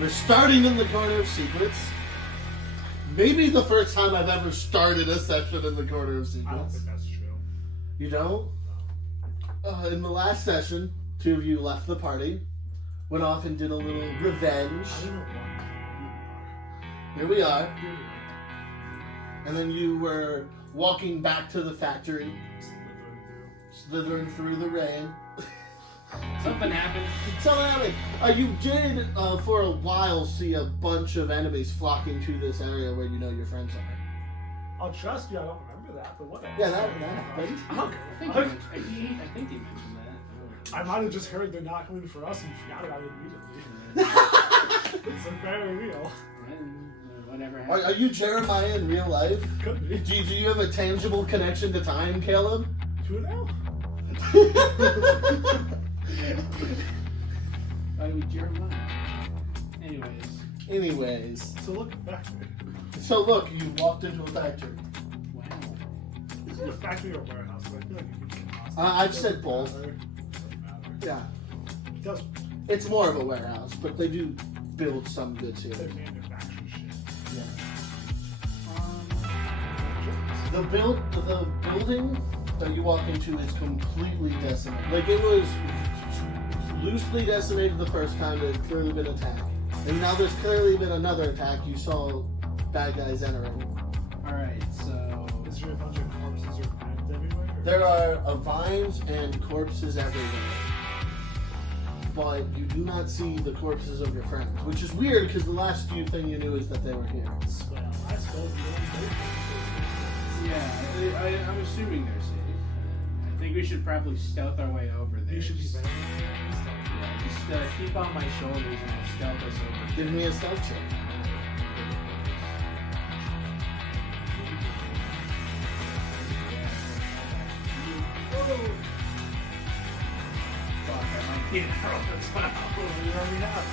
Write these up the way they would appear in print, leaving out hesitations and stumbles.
We're starting in the Corner of Secrets. Maybe the first time I've ever started a session in the Corner of Secrets. I don't think that's true. You don't? No. In the last session, 2 of you left the party, went off and did a little revenge. I don't know why. Here we are. Here we are. And then you were walking back to the factory, slithering through the rain. Something happened. Something happened. You did, for a while, see a bunch of enemies flocking to this area where you know your friends are. I'll trust you. I don't remember that, but whatever. Yeah, that happened. Okay. I think he mentioned that. I might have just heard they're not coming for us and forgot about it immediately. It's very real. Whatever happened. Are you Jerimiah in real life? Could be. Do you have a tangible connection to time, Caleb? Who knows? Why would Jeremiah? Anyways. So look back there. So look, you walked into a factory. Wow. Is it a factory or a warehouse? I feel like it could be a house. I've said both. Doesn't matter. Yeah. It does. It's more of a warehouse, but they do build some goods here. They manufacture shit. Yeah. The building that you walk into is completely decimated. Like, it was loosely decimated the first time. There's clearly been attack, and now there's clearly been another attack. You saw bad guys entering. All right, so Is there a bunch of corpses or vines everywhere? Or There are vines and corpses everywhere, but you do not see the corpses of your friends, which is weird because the last thing you knew is that they were here. Well, I suppose yeah, I'm assuming they're safe. I think we should probably stealth our way over there. you should be very Yeah, just keep on my shoulders and I'll stealth us over. Give me a stealth check. Fuck, I might need help as well. You already have.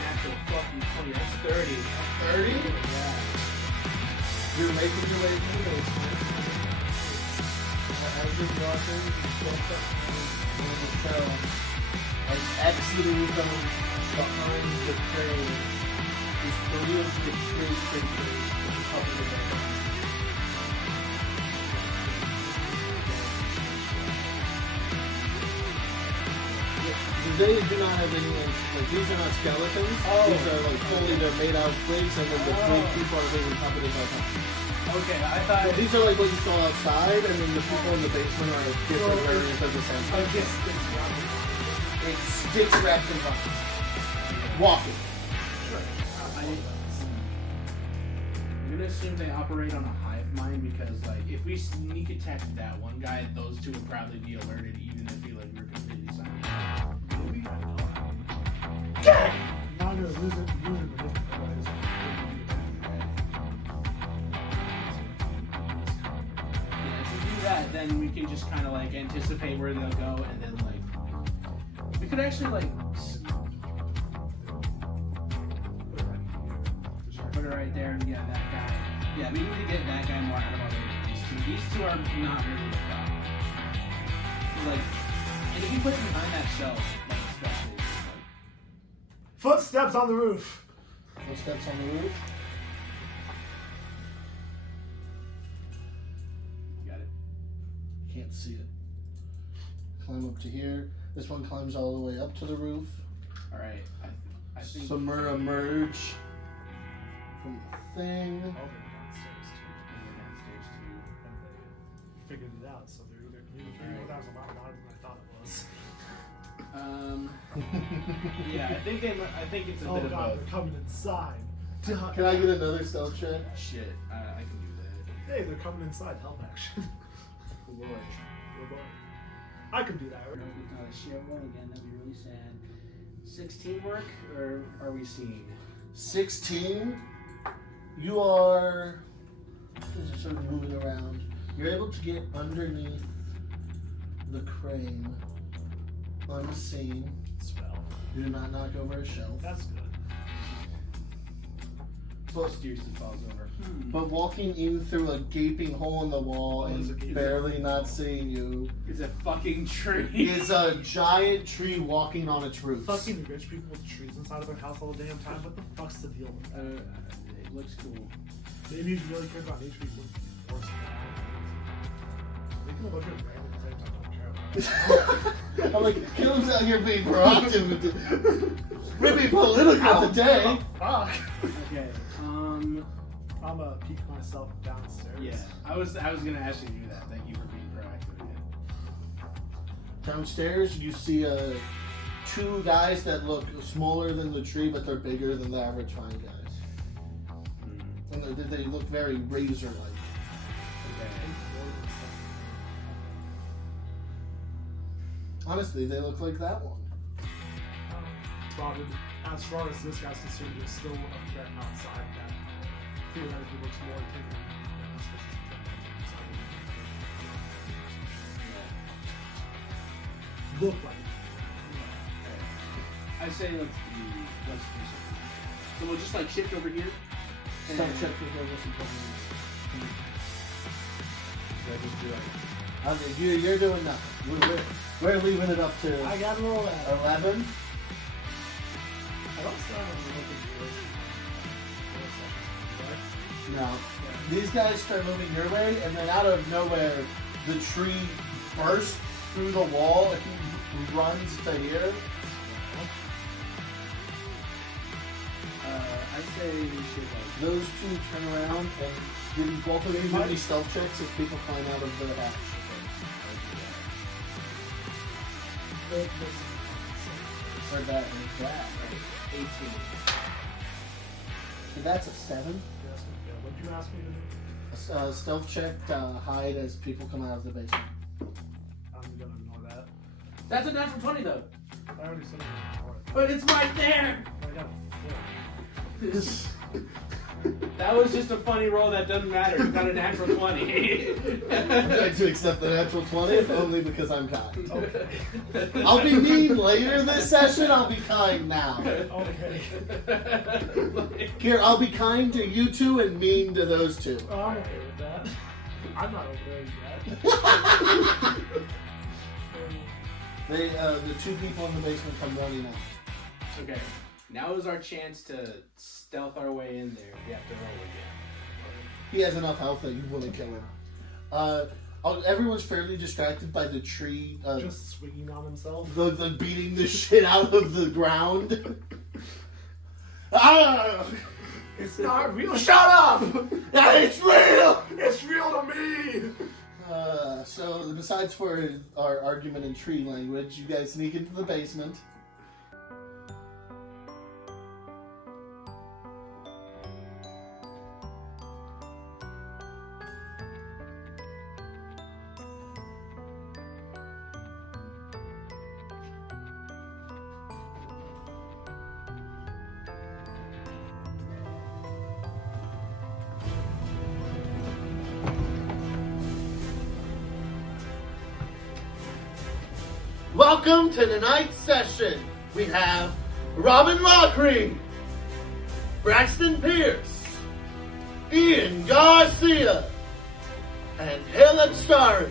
Natural fucking 20. That's 30. 30? Yeah. You're making your way to the basement. As you're walking, you step up and the trail. And exiting from behind the crane is 3 of the tree creatures at the top of the building. They do not have any, like, these are not skeletons. Oh. These are, like, fully, they're made out of twigs, and then the twig people are being puppeted by them. Okay, I thought. Yeah, these are like what you saw outside, and then the people in the basement are different variants of the same thing. It's sticks wrapped in vines. Walking. I'm gonna assume they operate on a hive mind because, like, if we sneak attack that one guy, those two would probably be alerted, even if we like were completely silent. Maybe I don't know. Now I'm gonna lose it and use it, but otherwise. Yeah, if we do that, then we can just kind of like anticipate where they'll go, and then like we could actually like put it right there, and yeah, that guy. Yeah, we need to get that guy more out of our way than these two. These two are not really a problem. Like, and if you put it behind that shelf, like especially. Footsteps on the roof. Footsteps on the roof. Got it. Can't see it. Climb up to here. This one climbs all the way up to the roof. All right. I think. Some emerge from the thing. Oh, they're downstairs too. And they figured it out, so they're either communicating with us a lot louder than I thought it was. Yeah, I think it's a Oh bit of god, both. they're coming inside. Can I get another stealth check? Shit, I can do that. Hey, they're coming inside. Help action. Oh boy. Oh boy. I can do that. We're gonna share one again. That'd be really sad. 16 work, or are we seeing? 16. You are sort of moving around. You're able to get underneath the crane unseen. Spell. You do not knock over a shelf. That's good. mysteriously falls over. But walking in through a gaping hole in the wall and barely not seeing you It's a fucking tree. is a giant tree walking on its roots. Fucking rich people with trees inside of their house all the damn time. What the fuck's the deal with that? It looks cool. Maybe if you really cared about nature, you wouldn't be forced to making a bunch of random things I don't care about. I'm like, Caleb's out here being proactive with it. We're being political today. Fuck. Okay. I'm gonna peek myself downstairs. Yeah. I was gonna ask you to do that. Thank you for being proactive again. Downstairs, you see two guys that look smaller than the tree, but they're bigger than the average vine guys. And they look very razor-like. Okay. Honestly, they look like that one. Robin, as far as this guy's concerned, there's still a threat outside that theoretically looks more intimidating than this guy's inside. Look like I say let's do something. So we'll just like shift over here. And Stop checking here what's important. You're doing nothing. We're leaving it up to I got a roll at 11. I don't sound like a No. These guys start moving your way, and then out of nowhere, the tree bursts through the wall and runs to here. I say we should like. Those two turn around and give both of you give me stealth checks as people climb out of the hatch. Or that. 18. So that's a 7. What'd you ask me to do? Stealth check to hide as people come out of the basement. I'm gonna ignore that. That's a natural 20 though. I already said I'm gonna ignore it. But it's right there. I got a 4. That was just a funny roll that doesn't matter. You got a natural 20. I'm going to accept the natural 20 if only because I'm kind. Okay. I'll be mean later this session, I'll be kind now. Okay. Here, I'll be kind to you two and mean to those two. Oh, I'm okay with that. I'm not over there yet. The two people in the basement come running out. Okay. Now is our chance to stealth our way in there. We have to roll again. He has enough health that you wouldn't kill him. Everyone's fairly distracted by the tree. Just swinging on himself. The beating the shit out of the ground. Ah! It's not real. Shut up! It's real! It's real to me! So, besides for our argument in tree language, you guys sneak into the basement. Welcome to tonight's session. We have Robin Lockery, Braxton Pierce, Ian Garcia, and Caleb Starry.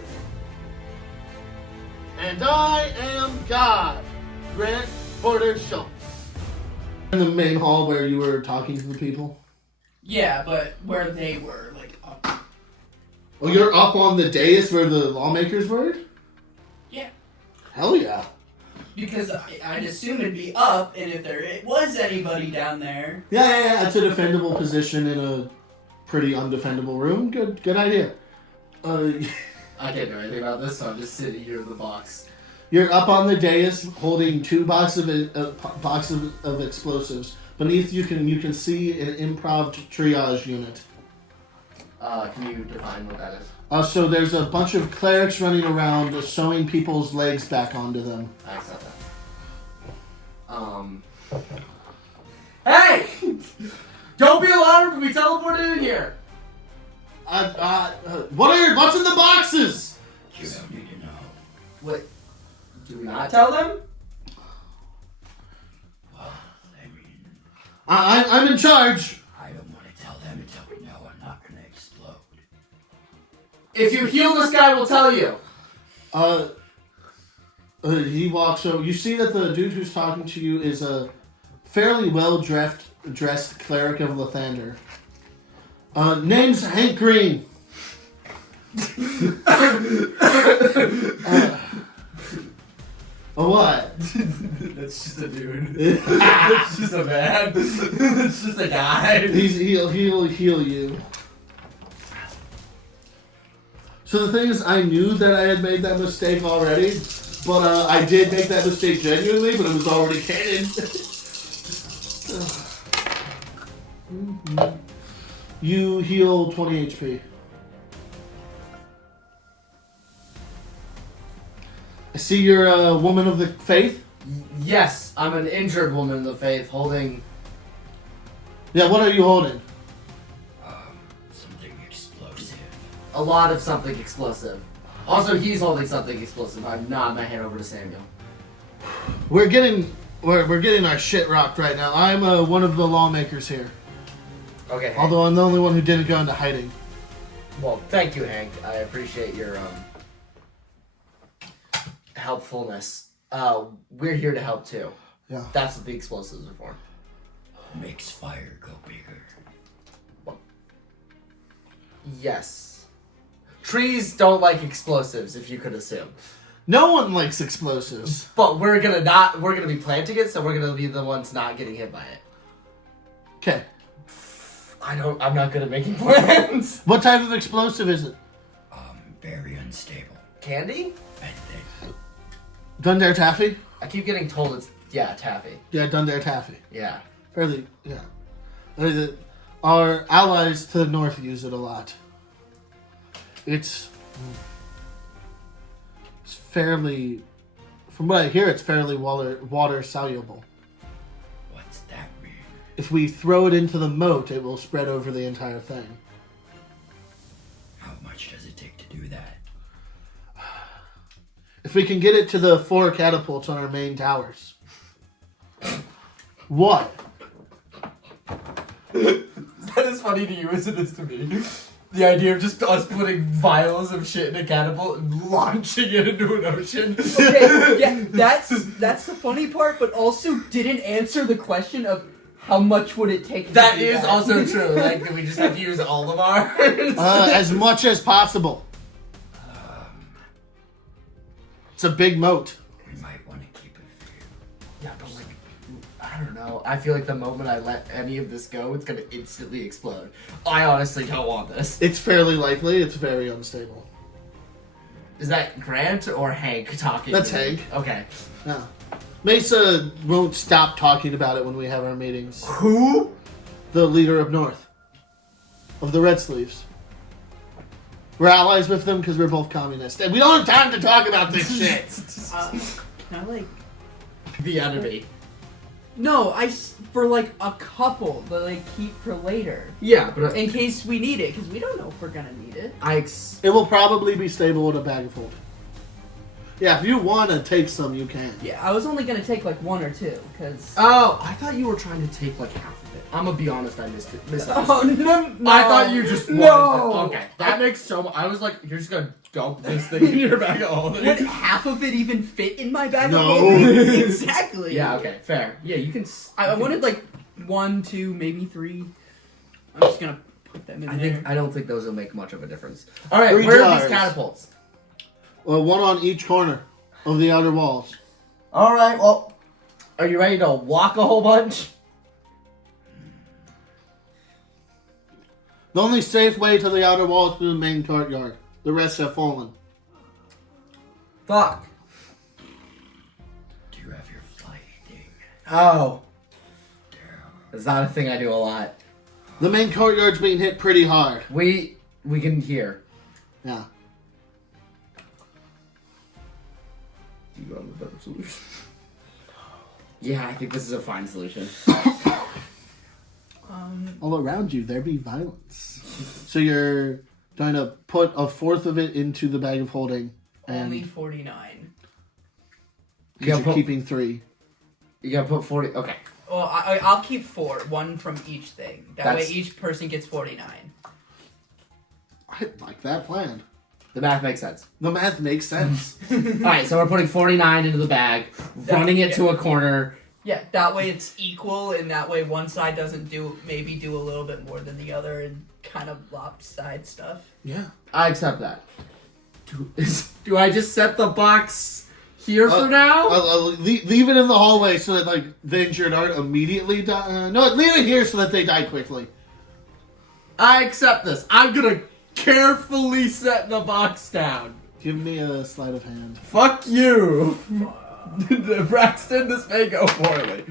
And I am God, Grant Porter Schultz. In the main hall where you were talking to the people? Yeah, but where they were, like, up. Oh, you're up on the dais where the lawmakers were? Yeah. Hell yeah. Because I'd assume it'd be up, and if there was anybody down there... Yeah, it's a defendable position in a pretty undefendable room. Good idea. I can't do anything about this, so I'm just sitting here in the box. You're up on the dais holding two boxes of explosives. Beneath you can see an improv triage unit. Can you define what that is? So there's a bunch of clerics running around sewing people's legs back onto them. I accept that. Hey! Don't be alarmed if we teleported in here! What's in the boxes? You don't need to know. Wait, do we not tell them? Well, I mean, I'm in charge. I don't want to If you heal this guy, we'll tell you. He walks over. You see that the dude who's talking to you is a fairly well-dressed cleric of Lathander. Name's Hank Green. What? That's just a dude. That's just a man. It's just a guy. He'll heal you. So the thing is, I knew that I had made that mistake already, but I did make that mistake genuinely, but it was already canon. You heal 20 HP. I see you're a woman of the faith. Yes, I'm an injured woman of the faith holding... Yeah, what are you holding? Something explosive. a lot of something explosive. Also, he's holding something explosive. I'm nodding my head over to Samuel. We're getting our shit rocked right now. I'm one of the lawmakers here. Okay, Hank. Although I'm the only one who didn't go into hiding. Well, thank you, Hank. I appreciate your helpfulness. We're here to help too. Yeah. That's what the explosives are for. Makes fire go bigger. Yes. Trees don't like explosives, if you could assume. No one likes explosives. But we're gonna be planting it, so we're gonna be the ones not getting hit by it. Okay. I'm not good at making plans. What type of explosive is it? Very unstable. Candy? Bending. Dundare Taffy? I keep getting told it's, taffy. Yeah, Dundare Taffy. Yeah. Fairly, yeah. Our allies to the north use it a lot. It's fairly, from what I hear, it's fairly water soluble. What's that mean? If we throw it into the moat, it will spread over the entire thing. How much does it take to do that? If we can get it to the 4 catapults on our main towers. What? That is funny to you as it is to me. The idea of just us putting vials of shit in a catapult and launching it into an ocean. Okay, yeah, that's the funny part, but also didn't answer the question of how much would it take to That do is that. also true. Like, we just have to use all of ours. As much as possible. It's a big moat. We might want to keep it fair. Yeah, but like, I don't know. I feel like the moment I let any of this go, it's gonna instantly explode. I honestly don't want this. It's fairly likely. It's very unstable. Is that Grant or Hank talking? That's to me? Hank. Okay. No. Mesa won't stop talking about it when we have our meetings. Who? The leader of North. Of the Red Sleeves. We're allies with them because we're both communist. And we don't have time to talk about this shit. Can I like? The enemy. No, for like a couple, but like keep for later Yeah, but in case we need it, because we don't know if we're gonna need it. It will probably be stable in a bag of holding. Yeah, if you want to take some, you can. Yeah, I was only gonna take like 1 or 2, because. Oh, I thought you were trying to take like half of it. I'm gonna be honest, I missed it. Oh no! I thought you just wanted no. it. Okay, that makes so much. I was like, you're just gonna dump this thing in your bag of holding. Would half of it even fit in my bag No. of holding? Exactly. Yeah, okay, fair. Yeah, you can. I wanted like 1, 2, maybe 3. I'm just gonna put them in there. I don't think those will make much of a difference. All right, 3 where are jars. these catapults? One on each corner of the outer walls. All right, well, are you ready to walk a whole bunch? The only safe way to the outer wall is through the main courtyard. The rest have fallen. Fuck. Do you have your flight thing? Oh. It's not a thing I do a lot. The main courtyard's being hit pretty hard. We can hear. Yeah. You got a better solution. Yeah, I think this is a fine solution. All around you, there be violence. So you're trying to put 1/4 of it into the bag of holding. And Only 49. you're put- keeping 3. You gotta put 40. Okay. Well, I'll keep 4, 1 from each thing. That That's- way each person gets 49. I like that plan. The math makes sense. The math makes sense. Alright, so we're putting 49 into the bag, running it to a corner. Yeah, that way it's equal, and that way one side doesn't do a little bit more than the other, and kind of lopside stuff. Yeah. I accept that. Do I just set the box here for now? Leave it in the hallway so that like the injured aren't immediately die. No, leave it here so that they die quickly. I accept this. I'm gonna carefully set the box down. Give me a sleight of hand. Fuck you. Braxton, this may go poorly.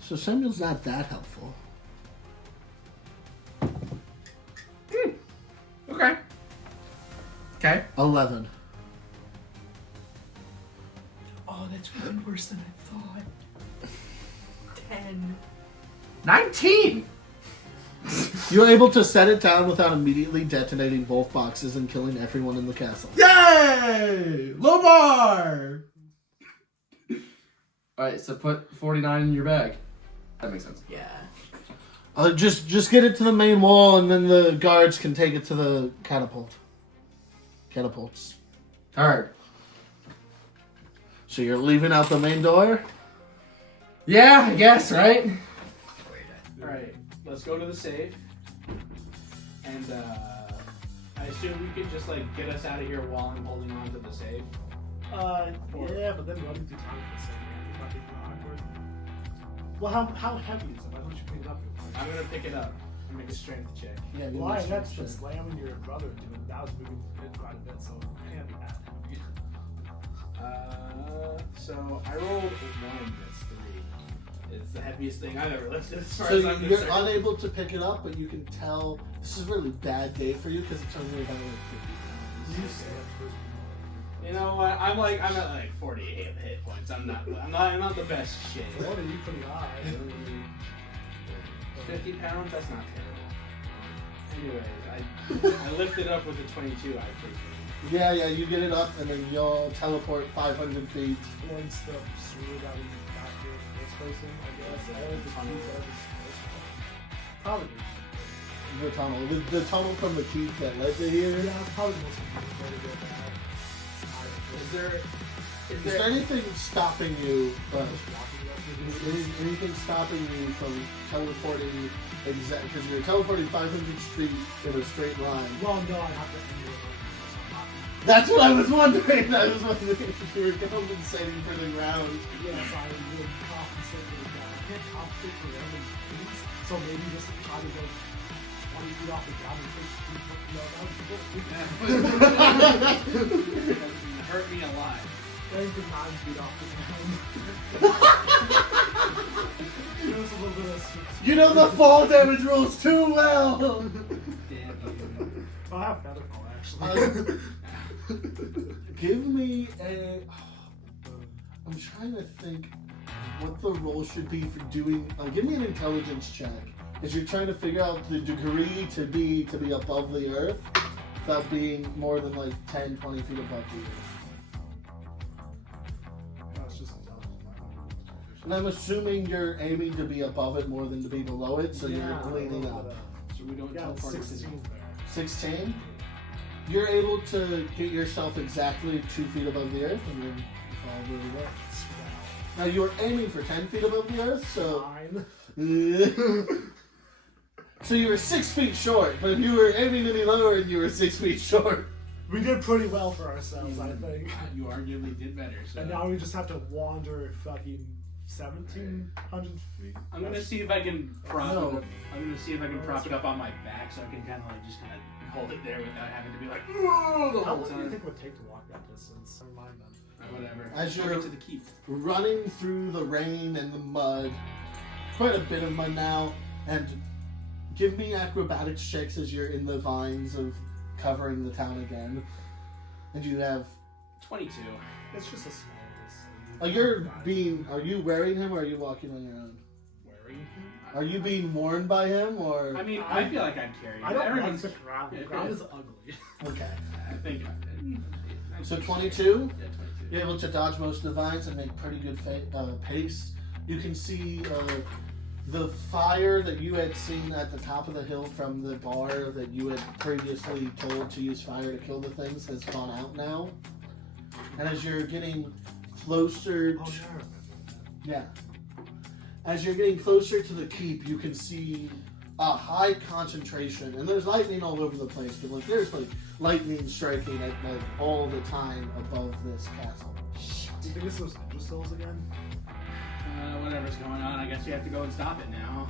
So Samuel's not that helpful. Okay. Okay. 11. Oh, that's even worse than I thought. 10. 19! You're able to set it down without immediately detonating both boxes and killing everyone in the castle. Yay! Lomar! Alright, so put 49 in your bag. That makes sense. Yeah. Just get it to the main wall, and then the guards can take it to the catapults. Alright. So you're leaving out the main door? Yeah, I guess, right? Alright, let's go to the safe. And I assume we could just like get us out of here while I'm holding on to the safe. Yeah, but then running through town for a second might be awkward. Well, how heavy is it? Why don't you pick it up? I'm gonna pick it up and make a strength check. Yeah, Why? That's just slamming your brother into it. That was moving it quite a bit, so it can't be that heavy. So I rolled a 1 that's 3. It's the heaviest thing I've ever lifted as far So as I'm you're concerned. unable to pick it up, but you can tell this is a really bad day for you because it's only about like 50 You pounds. say it first. You know what? I'm at like 48 hit points. I'm not the best shape. What are you pretty high? 50 pounds? That's not terrible. Anyways, I lifted up with a 22, I think. Yeah, you get it up, and then you'll teleport 500 feet. Once the sewer got even back here for this person, I guess. I don't think the keys probably. The tunnel from the keep that led to here. Yeah, probably most of the way to go back. Is Is there anything stopping you? Just walking up to Is anything stopping you from teleporting because you're teleporting 500 feet in a straight line? Well, no, I have to end it. That's what I was wondering. I was wondering if you were compensating for the ground. Yes, I would compensate for the ground. I can't compensate for random things, so maybe just try to go 20 feet off the ground and push 2 foot. No, that was hurt me a lot. going for 9 feet off the ground. It was a little bit of You know the fall damage rules too well. Damn you. I have better call actually. Give me a. I'm trying to think what the roll should be for doing. Give me an intelligence check, as you're trying to figure out the degree to be above the earth, without being more than like 10, 20 feet above the earth. That's just intelligent. And I'm assuming you're aiming to be above it more than to be below it, so Yeah, you're leaning up. So we don't Yeah, teleport. 16 there. 16. You're able to get yourself exactly 2 feet above the earth, and then you fall really well. Now you were aiming for 10 feet above the earth, so 9. so you were 6 feet short. But if you were aiming any lower, and you were 6 feet short. We did pretty well for ourselves, I think. You arguably did better. So And now we just have to wander fucking 1,700 feet. I'm gonna see if I can prop No. it up. I'm gonna see if I can prop it up on my back so I can kind of like just kind of hold it there without having to be like "Whoa," the How whole long do you time. think it would take to walk that distance? Never mind then. Whatever. As I'll you're- get to the keep. Running through the rain and the mud, quite a bit of mud now, and give me acrobatics checks as you're in the vines of covering the town again. And you have. 22. It's just a small Are you wearing him, or are you walking on your own? wearing him. Are you being worn by him, or? I mean, I feel like I'd carry it. I don't like Everyone's. the ground. The Yeah, ground yeah. is ugly. Okay. I think. So 22? Yeah, 22. You're able to dodge most of the vines and make pretty good pace. You can see The fire that you had seen at the top of the hill from the bar that you had previously told to use fire to kill the things has gone out now. And as you're getting closer to... Yeah. As you're getting closer to the keep, you can see a high concentration, and there's lightning all over the place, but like there's like lightning striking at like all the time above this castle. Do you think it's those ninja souls again? Whatever's going on, I guess we have to go and stop it now.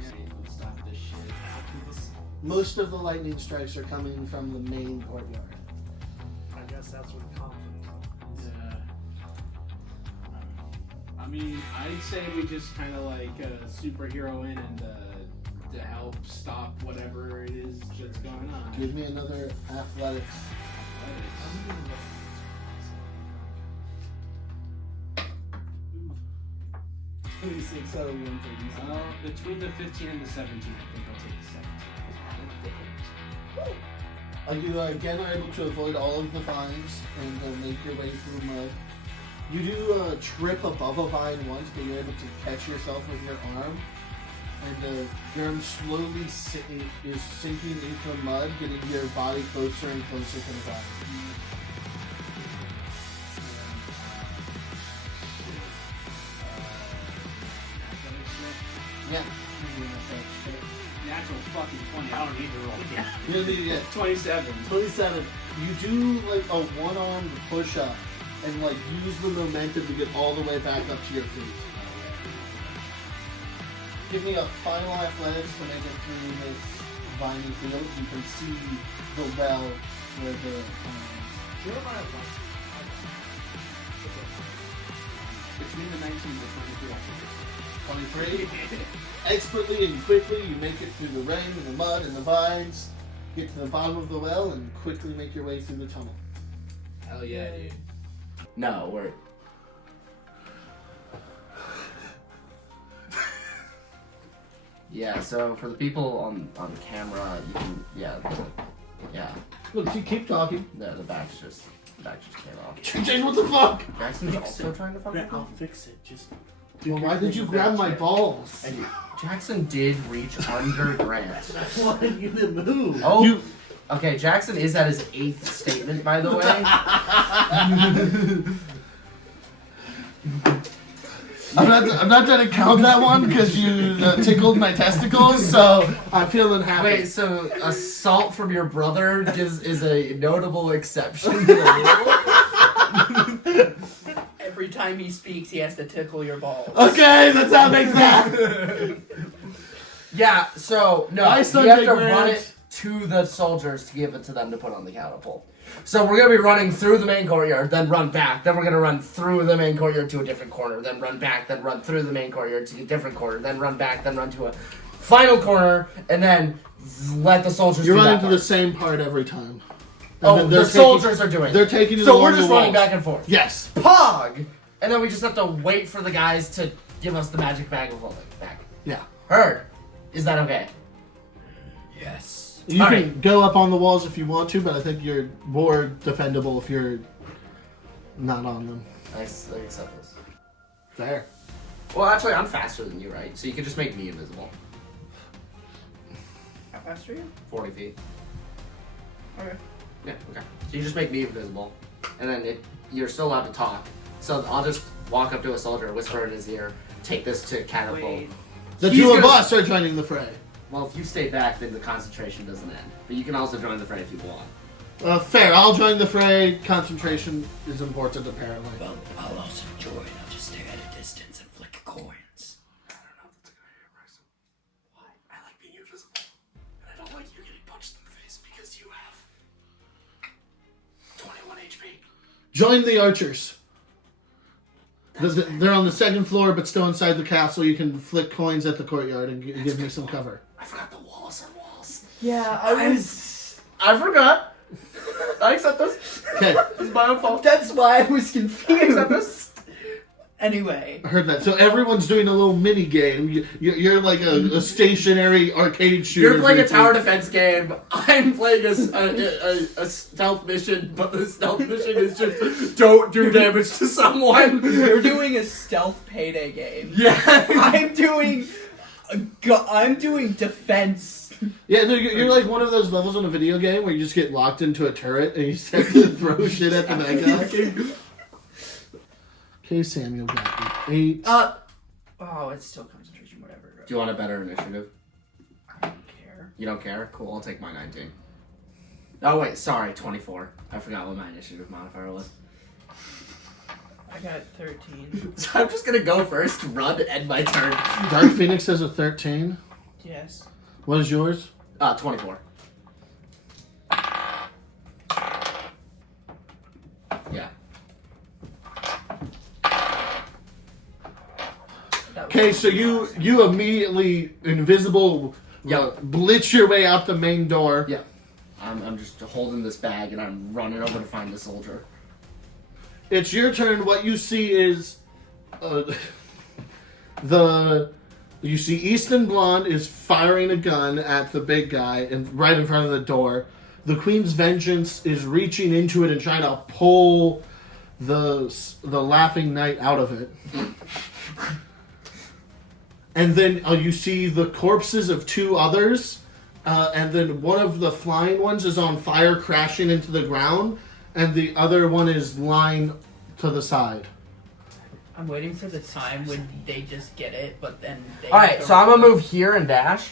Yeah, let's stop this shit. Most of the lightning strikes are coming from the main courtyard. I guess that's where the conflict is. Yeah. I mean, I'd say we just kind of like superhero in and to help stop whatever it is that's going on. Give me another athletics. 26 out of 137. Well, between the 15 and the 17, I think I'll take the 17. You again are able to avoid all of the vines and make your way through mud. You do trip above a vine once, but you're able to catch yourself with your arm. And your arm slowly is sinking into the mud, getting your body closer and closer to the vine. Yeah. Natural fucking 20. I don't need to roll. Yeah. You don't need to get 27. 27. You do like a one-armed push-up and like use the momentum to get all the way back up to your feet. Give me a final athletics to make it through this viney field. You can see the well where the Jeremiah wants Between the 19 and the 23. Expertly and quickly, you make it through the rain and the mud and the vines, get to the bottom of the well, and quickly make your way through the tunnel. Hell yeah, dude. No, we're. Yeah, so for the people on camera, you can, yeah. Look, you keep talking. No, the back just came off. James, what the fuck? Jackson's also trying to fuck with me? I'll fix it. Just. Well, why did you grab my balls? And Jackson did reach under Grant. I wanted you to move. Oh, okay. Jackson is at his 8th statement, by the way. I'm not gonna count that one because you tickled my testicles, so I'm feeling happy. Wait, so assault from your brother is a notable exception to the rule? Every time he speaks, he has to tickle your balls. Okay, that's how it makes that. Yeah, so no, Nice you have to Grant. run it to the soldiers to give it to them to put on the catapult. So we're gonna be running through the main courtyard, then run back, then we're gonna run through the main courtyard to a different corner, then run back, then run through the main courtyard to a different corner, then run back, then run to a final corner, and then let the soldiers You're do running that to part. the same part every time. And Oh, then the soldiers are doing They're it. taking you So along we're just the running walls. back and forth. Yes. Pog! And then we just have to wait for the guys to give us the magic bag of holding back. Yeah. Heard. Is that okay? Yes. You can Alright. go up on the walls if you want to, but I think you're more defendable if you're not on them. I accept this. Fair. Well, actually, I'm faster than you, right? So you can just make me invisible. How fast are you? 40 feet. Okay. Yeah, okay. So you just make me invisible, and then you're still allowed to talk. So I'll just walk up to a soldier, whisper in his ear, take this to catapult. Wait. The He's two of gonna- us are joining the fray. Well, if you stay back, then the concentration doesn't end. But you can also join the fray if you want. Fair. I'll join the fray. Concentration is important, apparently. Well, I'll also join. I'll just stay at a distance and flick coins. I don't know if that's a good idea, Braxton. Why? I like being invisible. And I don't like you getting punched in the face because you have 21 HP. Join the archers. They're on the second floor, but still inside the castle. You can flick coins at the courtyard and give me some cover. I forgot the walls are walls. Yeah, I forgot. I accept this. Okay, It's my own fault. That's why I was I accept confused. this. Anyway. I heard that. So everyone's doing a little mini game. You're like a stationary arcade shooter. You're playing a briefly. tower defense game. I'm playing a stealth mission, but the stealth mission is just don't do damage to someone. You're doing a stealth payday game. Yeah. I'm doing I'm doing defense. Yeah, no, you're like one of those levels in a video game where you just get locked into a turret and you just have to throw shit at the bad guy. Okay, Samuel got an 8. Oh, it's still concentration, whatever. Do you want a better initiative? I don't care. You don't care? Cool, I'll take my 19. Oh wait, sorry, 24. I forgot what my initiative modifier was. I got 13. So I'm just gonna go first, run, end my turn. Dark Phoenix has a 13. Yes. What is yours? 24. Yeah. Okay, so you immediately invisible blitz your way out the main door. Yeah. I'm just holding this bag and I'm running over to find the soldier. It's your turn. What you see is you see Easton Blonde is firing a gun at the big guy and right in front of the door. The Queen's Vengeance is reaching into it and trying to pull the Laughing Knight out of it. And then you see the corpses of 2 others, and then one of the flying ones is on fire, crashing into the ground, and the other one is lying to the side. I'm waiting for the time when they just get it, but then they... Alright, so I'm gonna move here and dash.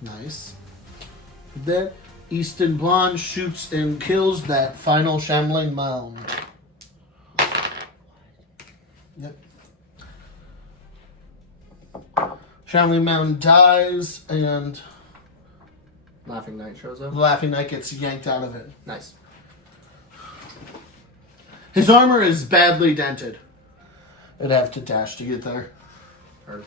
Nice. Then Easton Blonde shoots and kills that final shambling mound. Yep. Shambling mound dies, and Laughing Knight shows the up. Laughing Knight gets yanked out of it. Nice. His armor is badly dented. I'd have to dash to get there. Heard.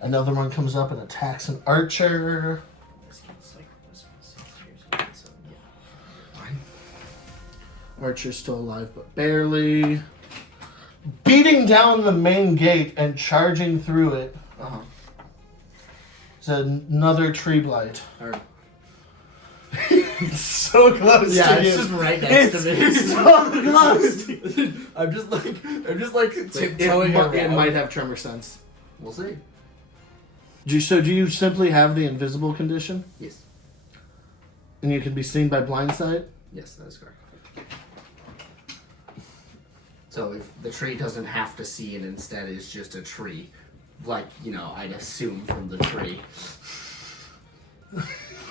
Another one comes up and attacks an archer. This kid's like, was 6 years old, so yeah. Fine. Archer's still alive, but barely. Beating down the main gate and charging through it Uh-huh. is another tree blight. Heard. It's so close Yeah, to it's you. just right next to me. It's so close. I'm just like It, tiptoeing it around. might have tremor sense. We'll see. Do you simply have the invisible condition? Yes. And you can be seen by blind sight? Yes, that is correct. So if the tree doesn't have to see and instead is just a tree, like, I'd assume from the tree.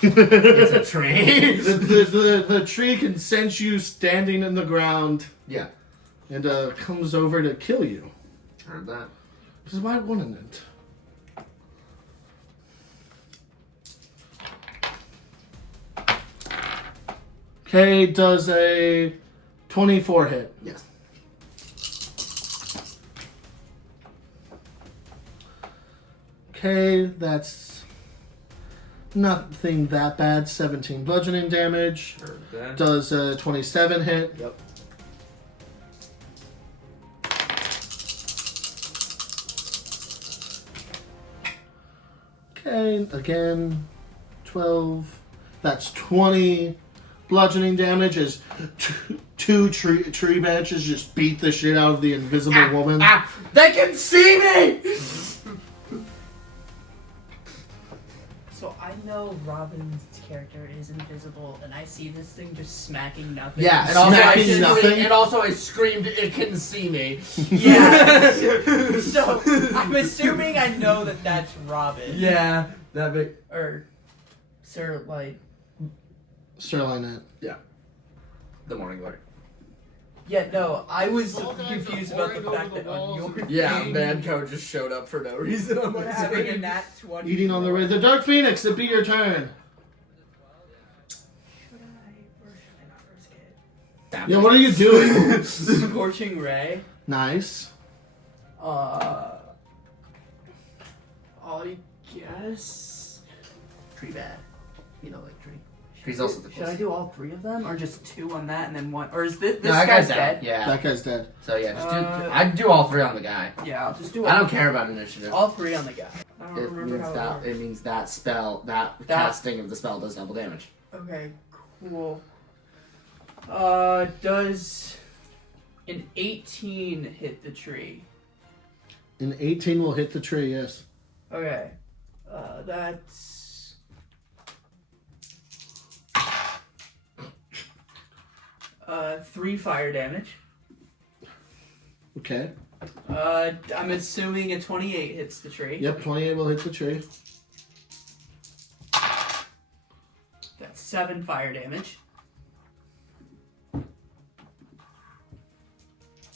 It's a tree. the tree can sense you standing in the ground Yeah. and comes over to kill you. Heard that. Because why wouldn't it? Okay, does a 24 hit. Yes. Okay, that's nothing that bad. 17 bludgeoning damage. Heard that. Does a 27 hit. Yep. Okay, again, 12. That's 20 bludgeoning damage as two tree branches just beat the shit out of the invisible woman. They can see me! So I know Robin's character is invisible, and I see this thing just smacking nothing. Yeah, and also, Smacking nothing. I screamed, it can see me. Yeah. So I'm assuming I know that that's Robin. Yeah, that big. Or Sir Light. Sir Lynette. The Morning Glory. Yeah, no, I was All kinds confused of about the pouring fact over that the on walls your and- Yeah, thing, Manco just showed up for no reason on my we're having a screen. nat 20. Eating on the way. The Dark Phoenix, it'd be your turn. Should I or should I not risk it? Yeah, what are you doing? Scorching Ray. Nice. I guess. Tree bad. Like tree. He's also the Should I closest. do all 3 of them, or just 2 on that and then 1? Or is this No, that guy's down. dead? Yeah. That guy's dead. So yeah, just do. Uh, I'd do all 3 on the guy. Yeah, I'll just do I don't care about initiative. all 3 on the guy. I don't It remember means how that it works. it means that spell, that casting of the spell does double damage. Okay, cool. Does an 18 hit the tree? An 18 will hit the tree, yes. Okay. That's... three fire damage. Okay. I'm assuming a 28 hits the tree. Yep, 28 will hit the tree. That's 7 fire damage.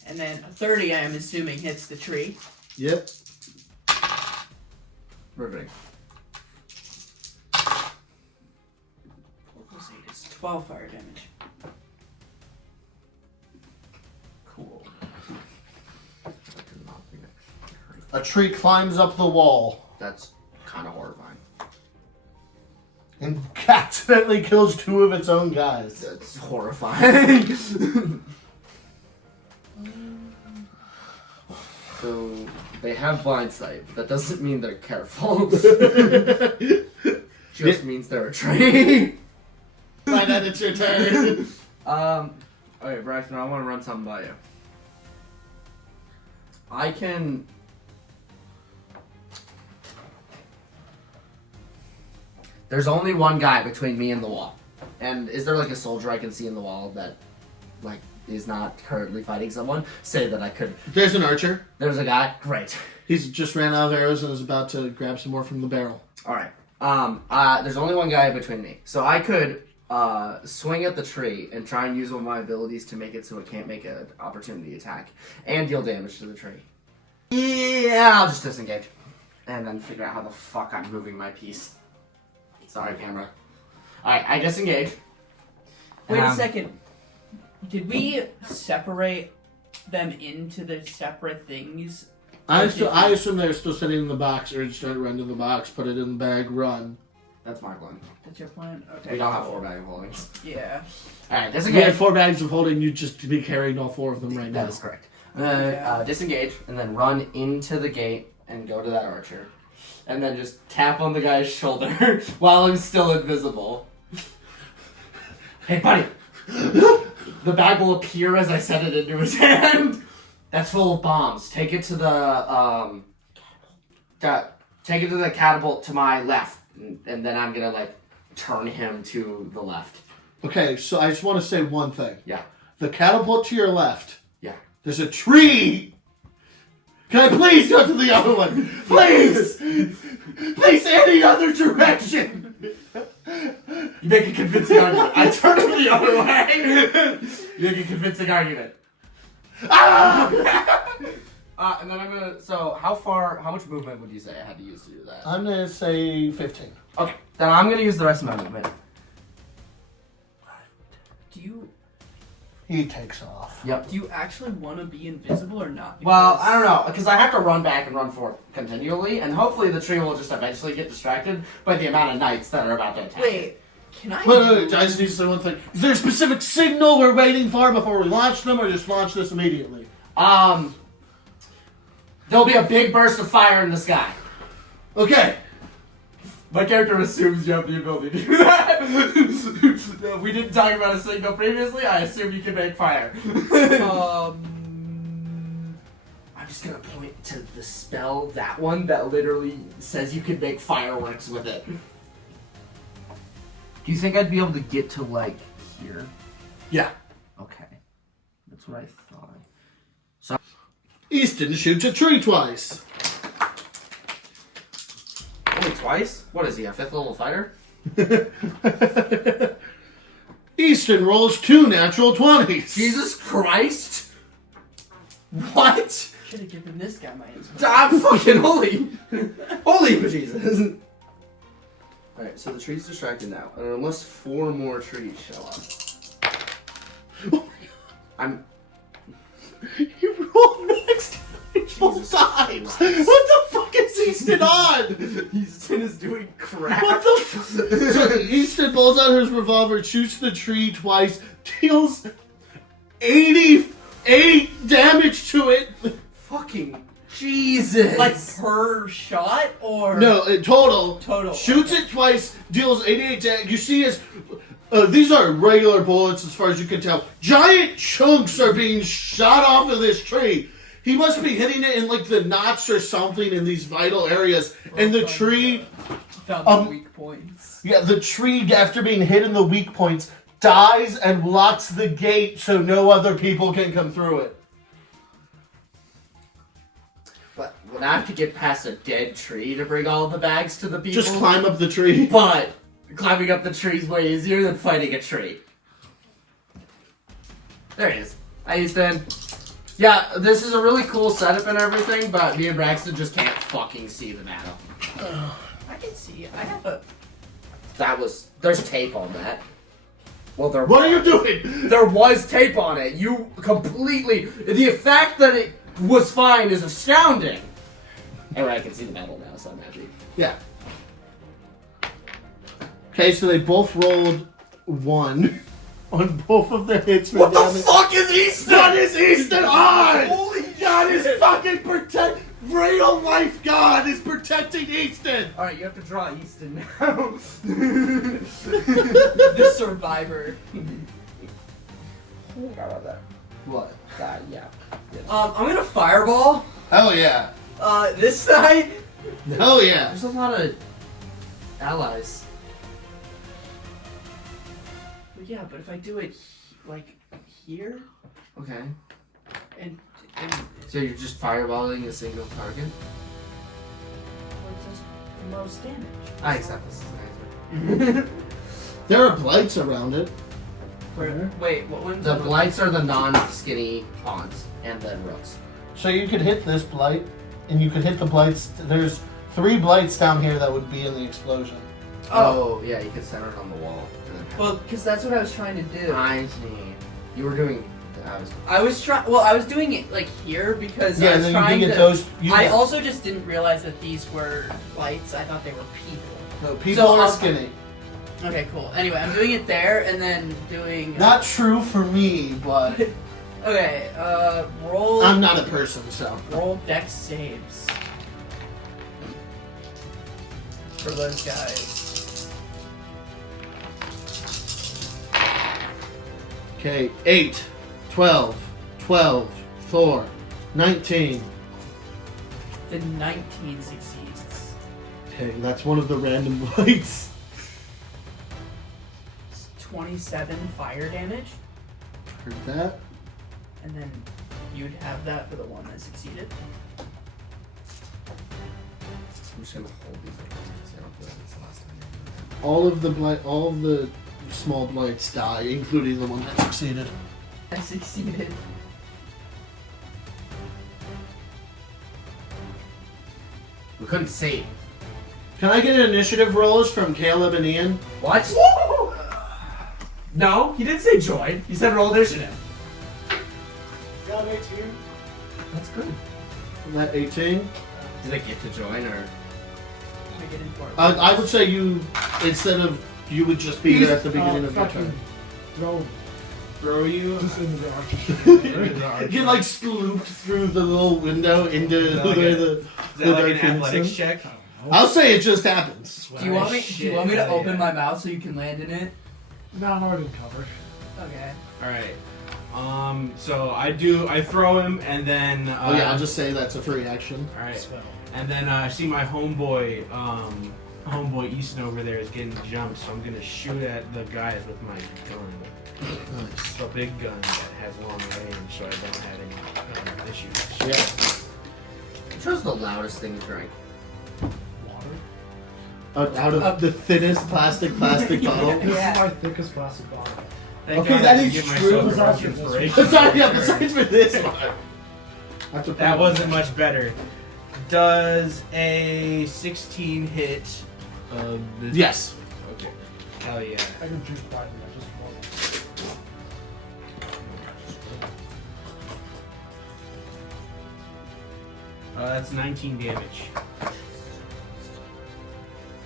And then a 30, I am assuming, hits the tree. Yep. Perfect. 4 plus 8 is 12 fire damage. Cool. A tree climbs up the wall That's kind of horrifying. and accidentally kills 2 of its own guys. That's horrifying. So they have blind sight, but that doesn't mean they're careful. Just means they're a tree. Right, that it's your turn. Okay, Braxton, I want to run something by you. I can. There's only one guy between me and the wall. And is there like a soldier I can see in the wall that, like, is not currently fighting someone? Say that I could. There's an archer. There's a guy? Great. He's just ran out of arrows and is about to grab some more from the barrel. Alright. There's only one guy between me. So I could swing at the tree and try and use one of my abilities to make it so it can't make an opportunity attack and deal damage to the tree. Yeah, I'll just disengage. And then figure out how the fuck I'm moving my piece. Sorry, camera. Alright, I disengage. Wait a second. Did we separate them into the separate things? I assume they're still sitting in the box, or just trying to run to the box, put it in the bag, run. That's my plan. That's your plan? Okay. We don't have 4 bag of holdings. Yeah. Alright, If you disengage. had 4 bags of holding, you'd just be carrying all 4 of them right now. That is correct. Disengage, and then run into the gate and go to that archer. And then just tap on the guy's shoulder while I'm still invisible. Hey, buddy! The bag will appear as I set it into his hand. That's full of bombs. Take it to the, take it to the catapult to my left. And then I'm gonna, like, turn him to the left. Okay, so I just want to say one thing. Yeah. The catapult to your left. Yeah. There's a tree. Can I please go to the other one? Please! Please, any other direction! You make a convincing argument. I turn him the other way. You make a convincing argument. Ah! And then I'm gonna. So, how much movement would you say I had to use to do that? I'm going to say 15. Okay, then I'm gonna use the rest of my movement. Do you He takes off. Yep. do you actually want to be invisible or not? Well, Because- I don't know, because I have to run back and run forth continually, and hopefully the tree will just eventually get distracted by the amount of knights that are about to attack. Wait, can I? Wait, I just need to say one thing. Is there a specific signal we're waiting for before we launch them, or just launch this immediately? There'll be a big burst of fire in the sky. Okay. My character assumes you have the ability to do that. We didn't talk about a signal previously. I assume you can make fire. I'm just gonna point to the spell, that one that literally says you can make fireworks with it. Do you think I'd be able to get to, like, here? Yeah. Okay. That's what I thought. Easton shoots a tree twice. Only twice? What is he, a 5th level fighter? Easton rolls 2 natural 20s. Jesus Christ! What? Should have given this guy my info. I'm fucking holy! Holy Jesus! Alright, so the tree's distracted now, and unless 4 more trees show up. I'm. You rolled next both times. Christ. What the fuck is Easton on? Easton is doing crap. What the So Easton pulls out his revolver, shoots the tree twice, deals 88 damage to it. Fucking Jesus! Like per shot or No, total. Total. Shoots it twice, deals 88 damage. You see as these are regular bullets as far as you can tell. Giant chunks are being shot off of this tree. He must be hitting it in like the knots or something in these vital areas. And the tree, Found the weak points. yeah, the tree after being hit in the weak points dies and locks the gate so no other people can come through it. But would I have to get past a dead tree to bring all the bags to the people? Just climb up the tree. But climbing up the tree is way easier than fighting a tree. There he is. Hi, Houston. Yeah, this is a really cool setup and everything, but me and Braxton just can't fucking see the battle. I can see. I have a. There's tape on that. Well, What are you doing? There was tape on it. You completely. The fact that it was fine is astounding. Anyway, I can see the battle now, so I'm happy. Yeah. Okay, so they both rolled 1 on both of their hits. What the fuck is Easton? What is Easton on? Holy God is fucking real life God is protecting Easton. Alright, you have to draw Easton now. The survivor. How about that? What? Yeah. I'm gonna fireball. Hell yeah. This side. Hell yeah. There's a lot of allies. Yeah, but if I do it like here Okay. and So you're just fireballing a single target? what does the most damage? I accept this as an answer. There are blights around it. Wait, what one's The on blights are the non-skinny pawns, and then rooks. So you could hit this blight, and you could hit the blights. There's 3 blights down here that would be in the explosion. Oh, yeah, you could center it on the wall. And then Well, because that's what I was trying to do. I see. You were doing. I was doing it like here because Yeah, I and was then you trying can get to. those. I also just didn't realize that these were lights. I thought they were people. No, people So are I'll- skinny. Okay, cool. Anyway, I'm doing it there and then doing. Not true for me, but Okay, roll. I'm not a person, so. Roll dex saves for those guys. Okay, 8, 12, 12, 4, 19. The 19 succeeds. Okay, that's one of the random blights. It's 27 fire damage, Heard that. and then you'd have that for the one that succeeded. I'm just gonna hold these like this. I don't feel like it's the last time. All of the small blights die, including the one that succeeded. I succeeded. We couldn't see. Can I get initiative rolls from Caleb and Ian? What? No, he didn't say join. He said roll initiative. Got 18. That's good. That 18. Did I get to join or? Can I get in for it? I would say you, instead of, you would just be there at the beginning of your Fucking turn. throw you. just into the arch. Get like slooped through the little window into that like where a- the Is that like an Phoenix athletics is. check? I'll say it just happens. Do you want me? Do you want me to Hell open yeah. my mouth so you can land in it? No, I'm already covered. Okay. Alright. So I throw him and then. Oh yeah, I'll just say that's a free action. Alright. Spell. And then I see my homeboy Easton over there is getting jumped, so I'm gonna shoot at the guys with my gun. Nice. It's a big gun that has long range, so I don't have any issues. Yeah. You chose the loudest thing to drink. Water. Out of the thinnest plastic bottle. This Yeah. is my thickest plastic bottle. Thank Okay, God that I is give true. myself a Besides bunch of for this inspiration. Sorry, yeah, besides for this one. I have to That wasn't much better. Does a 16 hit of this? Yes. Okay. Hell yeah. I can choose quietly. I just roll. That's 19 damage.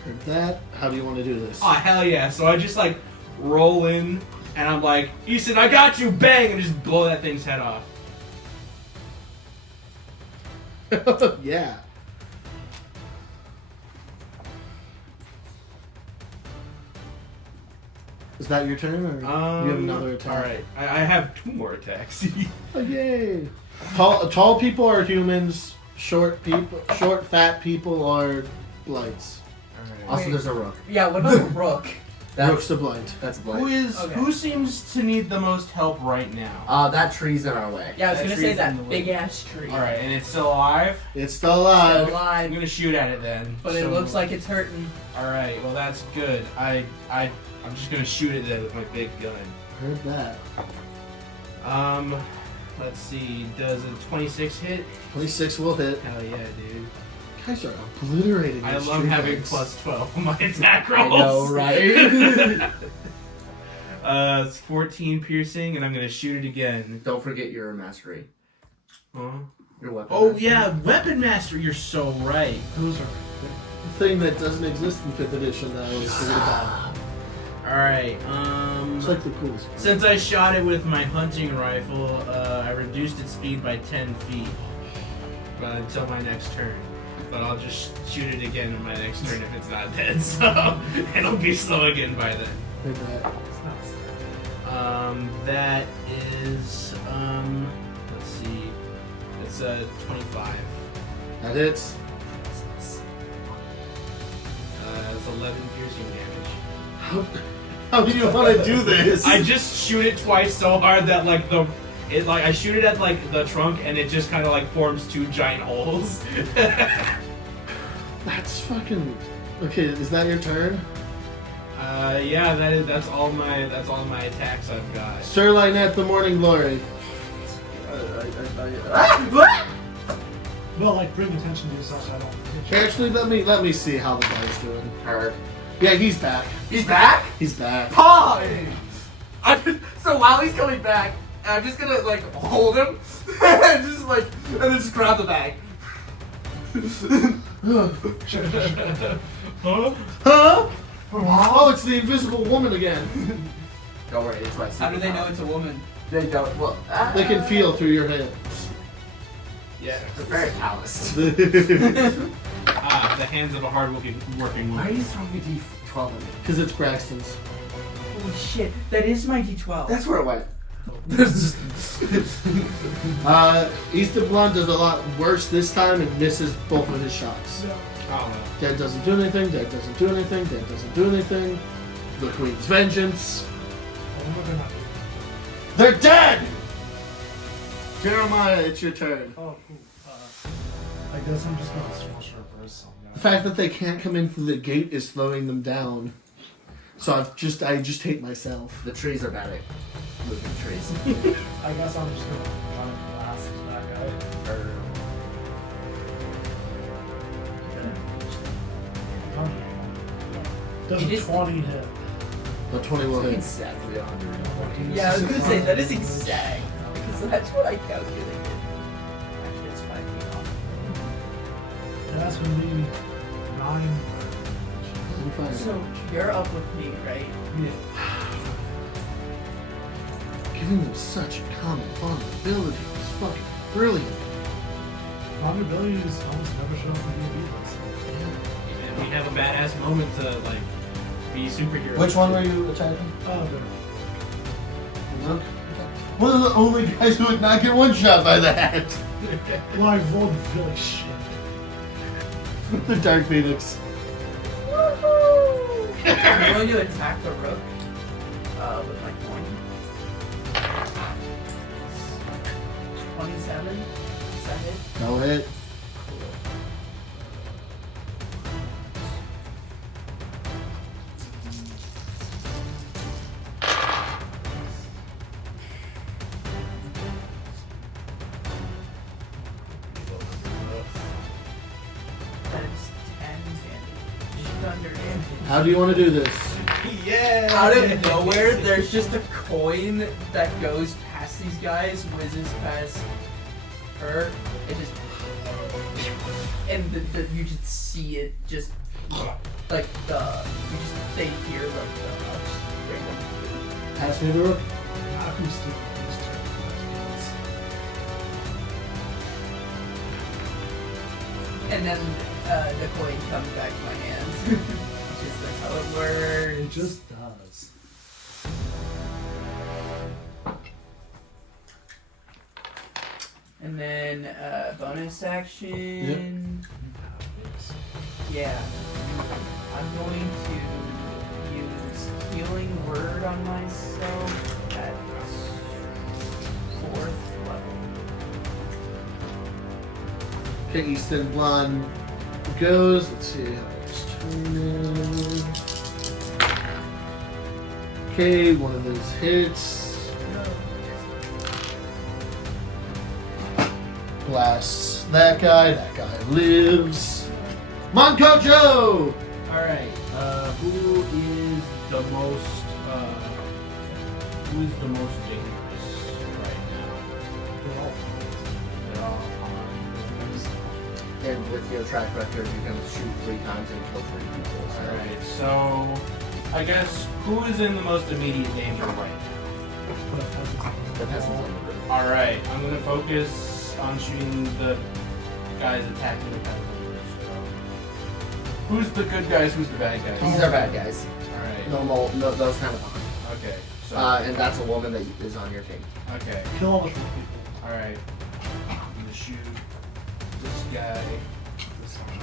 Heard that. How do you want to do this? Oh, hell yeah. So I just like roll in and I'm like, Easton, I got you, bang, and just blow that thing's head off. Yeah. Is that your turn, or do you have another attack? All right, I have 2 more attacks. Oh, yay! Tall people are humans. Short fat people are blights. Also, there's a rook. Yeah, what about a rook? Rook's a blight. That's Who blight. is Okay. who seems to need the most help right now? That tree's in our way. Yeah, I was That gonna tree's say that in the way. big ass tree. All right, and it's still alive. It's still alive. Still alive, I'm gonna shoot at it then. but it So- looks like it's hurting. All right, well that's good. I'm just gonna shoot it then with my big gun. Heard that. Let's see. Does a 26 hit? 26 will hit. Hell yeah, dude. Guys are obliterating. I these love tree having guys. plus 12 on my attack I rolls. know, right? It's 14 piercing, and I'm gonna shoot it again. Don't forget your mastery. Huh? Your weapon. Oh mastery. yeah, weapon master. You're so right. Those are Thing that doesn't exist in 5th edition, though, is forget about. All right. It's like the coolest part. Since I shot it with my hunting rifle, I reduced its speed by 10 feet. But until my next turn. But I'll just shoot it again in my next turn if it's not dead. So it'll be slow again by then. Heard that. That is let's see. It's 25. That hits. It's 11 piercing damage. How do you want to do this? I just shoot it twice so hard that I shoot it at like the trunk and it just kind of like forms 2 giant holes. That's fucking. Okay, is that your turn? Yeah, that's all my attacks I've got. Sir Lynette, the Morning Glory. well, like bring attention to yourself. I don't. Actually, let me see how the guy's doing. Hurt. Yeah, he's back. He's back? He's back. Paw! So while he's coming back, I'm just gonna like hold him and then just grab the bag. Huh? Huh? Oh, it's the invisible woman again. Don't worry, it's my How do they know it's a woman? They don't. Well, They can feel through your hands. Yeah. They're very calloused. The hands of a hard-working Why are woman. you throwing a D12 at me? Because it's Braxton's. Holy shit, that is my D12. That's where it went. Easton Blonde does a lot worse this time and misses both of his shots. Oh, Dead doesn't do anything, Dead doesn't do anything, Dead doesn't do anything. The Queen's Vengeance. They're dead! Jerimiah, it's your turn. Oh, cool. I guess I'm just gonna smash her first. So, The fact that they can't come in through the gate is slowing them down. So I just hate myself. The trees are bad at moving trees. I guess I'm just gonna try to blast that guy. Does It a is- 20 hit? The 20 will hit. Exactly 100. Yeah, I was gonna say that is exact because that's what I calculated. Actually, it's 5 feet off. And that's gonna be 9. So you're up with me, right? Giving them such a common vulnerability is fucking brilliant. Vulnerabilities almost never show up in D&D. and we have a badass moment to like be superheroes. Which one were you attacking? Oh, there. Look. One of the only guys who would not get one shot by that. Well, I rolled really shit. The Dark Phoenix. I'm going to attack the rook with my coin. 27. Is that hit? No hit. That's 10 damage. Thunder damage. How do you want to do this? Yeah. Out of nowhere, there's just a coin that goes past these guys, whizzes past her, and just. And you just see it just. Like they hear like the. Pass me the rook. Who's stupid? Who's terrible? And then the coin comes back to my hands. Just that's how it works. It just does. And then bonus action. Yeah. I'm going to use Healing Word on myself at 4th level. Okay, Eastern Blonde goes. Let's see how it's turning. Okay, one of those hits. Blasts that guy lives. Manco Joe! Alright, who is the most dangerous right now? They're all on. And with your track record, you can shoot 3 times and kill 3 people. So. Alright, so I guess who is in the most immediate danger right now? The peasants on the roof. Alright, I'm gonna focus on shooting the guys attacking the peasants. Who's the good guys, who's the bad guys? These are bad guys. Alright. Normal, no, those kind of fun. Okay. So And that's a woman that is on your team. okay. Kill all the people. Alright. I'm gonna shoot this guy. This guy.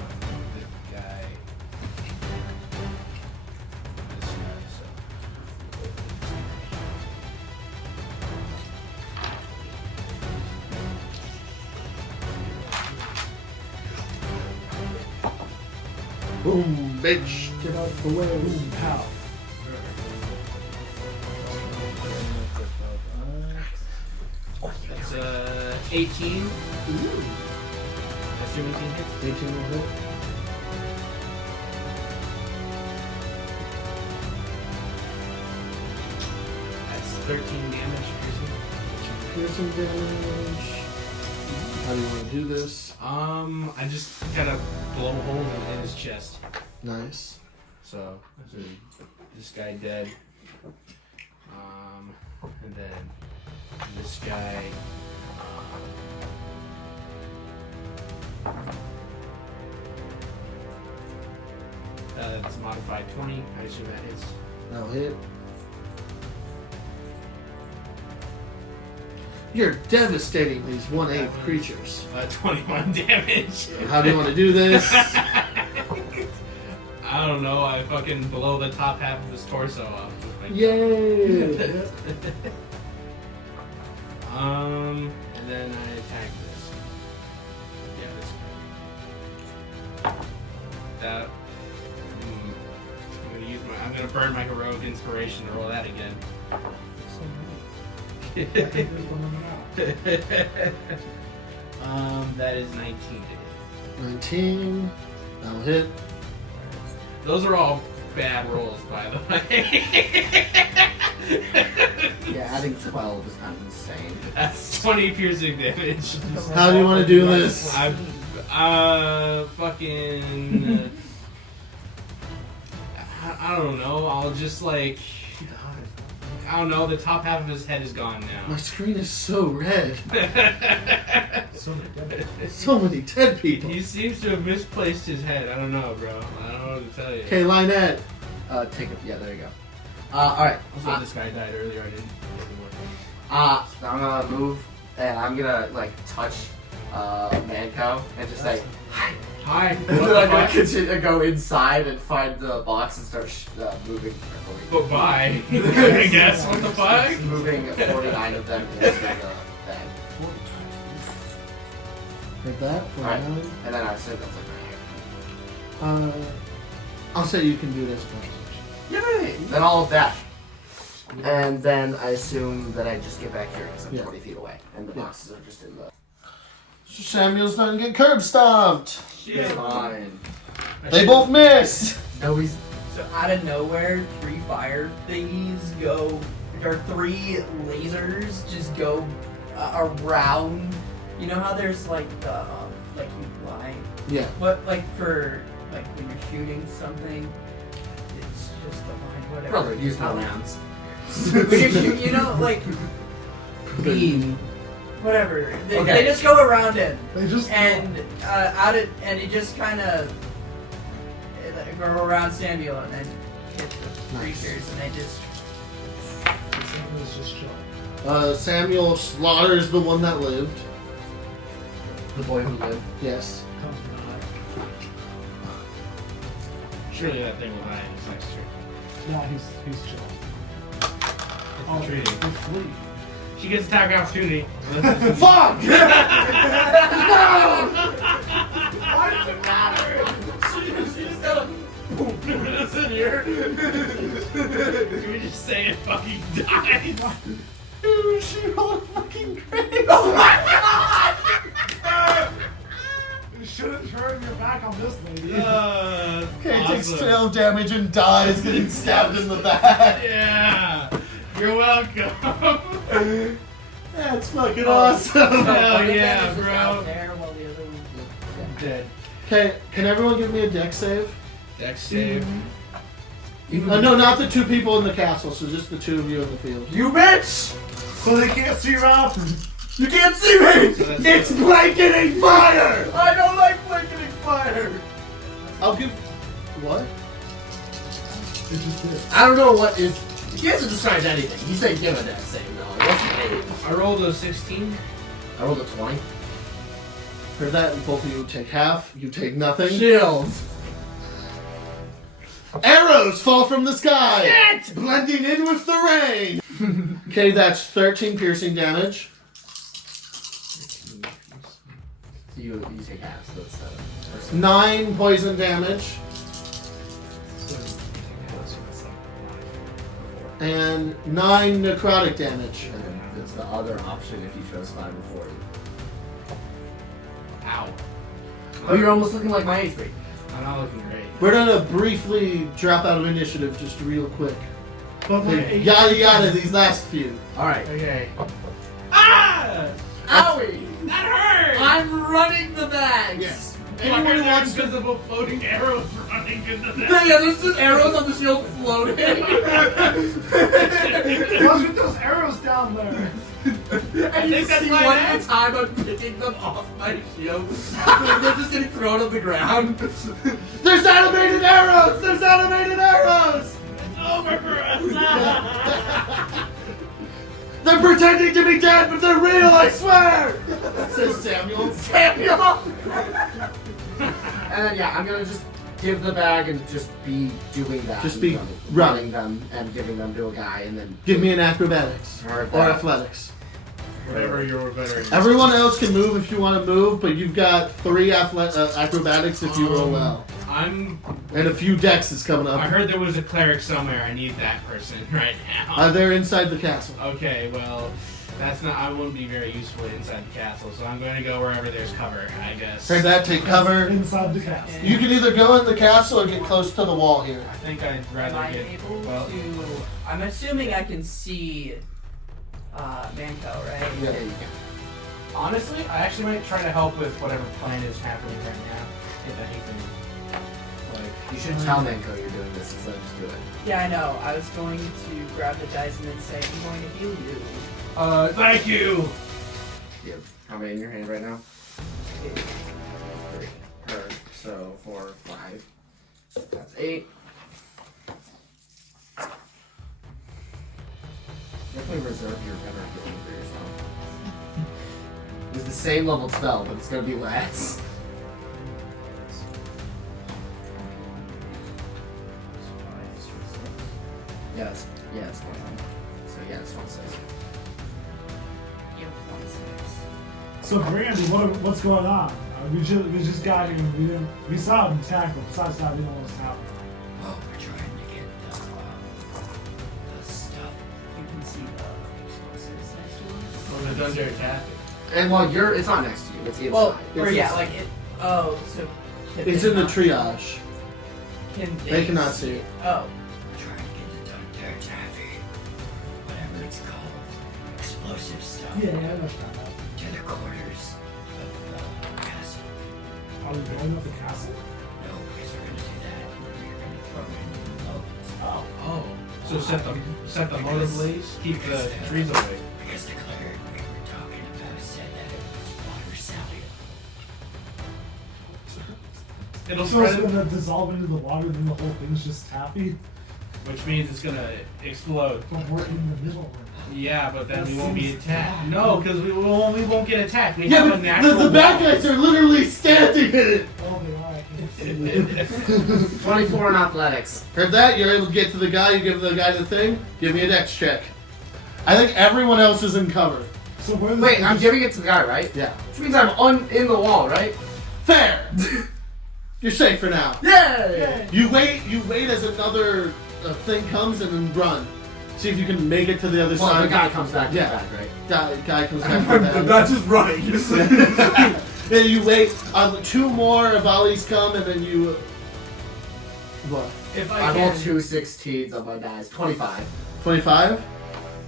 This guy. Boom, bitch. Get out the way. Boom, pow. That's 18. Ooh. That's your 18 hits. 18 will hit. That's 13 damage piercing. Piercing damage. How do you want to do this? I just gotta blow holes in his chest. Nice. So this guy dead. And then this guy. It's modified 20. I assume that hits. That'll hit. You're devastating these 1/8 creatures. 21 damage. How do you want to do this? I don't know. I fucking blow the top half of his torso off. With my Yay! And then I attack this. Yeah, this. That. I'm gonna burn my heroic inspiration to roll that again. That is 19 to hit. 19. That'll hit. Those are all bad rolls, by the way. Yeah, adding 12 is kind of insane. That's 20 piercing damage. How do you want to do this? Fucking. I don't know. I'll just like. I don't know. The top half of his head is gone My now. screen is so red. So many dead. So many dead people. He seems to have misplaced his head. I don't know, bro. I don't know what to tell you. Okay, Lynette. Take it. Yeah, there you go. Alright. Also, this guy died earlier. I didn't. I'm gonna move and I'm gonna like touch Manco and just say hi. Hi. And then I'm gonna continue to go inside and find the box and start moving carefully. But bye. I guess. What the fuck? Moving 49 of them into the bag. Heard that? Alright. 49. And then I said that's like I'll say you can do this one. yay! Then all of that. And then I assume that I just get back here because I'm Yeah. 20 feet away. And the Yeah. boxes are just in the. Samuel's done get curb stomped. It's fine. They both miss. Nobody's. So out of nowhere, 3 fire thingies go, or 3 lasers just go around. You know how there's like the like you fly, Yeah. but like for like when you're shooting something, it's just a line. Whatever. Brother, use no rounds. When you're shoot, you know, like beam, whatever. They, Okay. they just go around it, They just and and it just kind of go around Samuel and then hit the Nice. creatures, and they just. It's just chill. Samuel slaughters the one that lived. The boy who lived. Yes. Surely that thing will die in his next turn. Yeah, he's chill. It's treating. He's fleet. She gets attack opportunity. Fuck! Why does it matter? She just got a boom with a spear. Can we just say it fucking dies? Dude, she rolled a fucking crit. Oh my god! You shouldn't turn your back on this lady. Okay, takes awesome. 12 damage and dies getting stabbed in the back. Yeah. You're welcome. That's fucking awesome. Hell One of them yeah, is just bro. out there while the other one's Dead. Okay, can everyone give me a dex save? Dex save. No, not the two people in the castle, so just the two of you in the field. You bitch! So they can't see your option. You can't see me! So that's It's blanketing fire! I don't like blanketing fire! I'll give... What? It just did. I don't know what is... He hasn't described anything. He said give a dex save, though. What's the name? I rolled a 16. I rolled a 20. For that, both of you take half, you take nothing. Shields! Arrows fall from the sky! Blending in with the rain! Okay, that's 13 piercing damage. So you take half, so that's 9 poison damage. And 9 necrotic damage. And then there's the other option if you chose 5 or 4. Ow. Oh, you're almost looking like my age grade. I'm not looking great. We're gonna briefly drop out of initiative just real quick. But my Like, yada yada these last few. Alright. Okay. Ah! Owie! That hurt! I'm running the bags! Yes. Anyone Anyone wants wants to... invisible floating arrows running into the Yeah, there's just arrows on the shield floating. What's with those arrows down there? And you think that's see my one bag. at a time I'm picking them off my shield. They're just getting thrown on the ground. There's animated arrows! There's animated arrows! It's over for us now! They're pretending to be dead, but they're real, I swear! Says Samuel. Samuel! And then yeah, I'm gonna just give the bag and just be doing that. Just be running them and giving them to a guy and then Give me an acrobatics. Or Or that. athletics. Whatever you're better. Everyone else can move if you want to move, but you've got 3 acrobatics if you roll well. I'm. And a few dexes coming I up. heard there was a cleric somewhere. I need that person right now. They're inside the castle. Okay, well, that's not. I wouldn't be very useful inside the castle, so I'm going to go wherever there's cover, I guess. Heard that, take cover. Inside the castle. You can either go in the castle or get close to the wall here. I think I'd Am rather I get. able Well, to? I'm assuming I can see Manco, right? Yeah. yeah, you can. Honestly, I actually might try to help with whatever plan is happening right now, if anything. Like, You should tell Manco you're doing this instead of just do it. Yeah, I know. I was going to grab the dice and then say, I'm going to heal you. thank you! You have how many in your hand right now? 3. Her. So 4, 5. That's 8. Definitely reserve your better healing for yourself. It's the same level spell, but it's gonna be less. Yes, yeah, it's 21. So yeah, it's 26. You have 26. So Brandy, what's going on? We just got here. We saw him attack, but besides that, we don't know what's happening. Oh, we're trying to get the stuff. You can see the explosives next to us. Well, it's under attack. And well, it's not next to you. It's inside. Well, or It's yeah, inside. like it. Oh, so. can It's they in the not- triage. Can They cannot see it. Oh. We're trying to get the Dr. Taffy, whatever it's called, explosive stuff, Yeah, I understand that. to the quarters of the castle. Are we going up the castle? No, because we're gonna do that, and then we're gonna throw it in the load. Oh. Oh. So set the motor blaze, keep the trees away. Because the cleric we were talking about said that it was water salient. It'll So it's spread, gonna dissolve into the water, then the whole thing's just taffy? which means it's gonna explode. But we're in the middle Yeah, but then we won't be attacked. No, because we won't get attacked. We Yeah, have a but natural the bad wall. guys are literally standing in it. Oh, they are. I can't 24 in athletics. Heard that? You're able to get to the guy, you give the guy the thing, give me a dex check. I think everyone else is in cover. So where the Wait, I'm giving it to the guy, right? Yeah. Which means I'm in the wall, right? Fair! You're safe for now. Yay! You wait as another thing comes and then run. See if you can make it to the other Well, side. the guy comes back. Yeah. Back, right? Guy comes back to the Not just running. Then you wait. Two more volleys come, and then you. What? If I rolled 2 16s on my dice. 25. 25?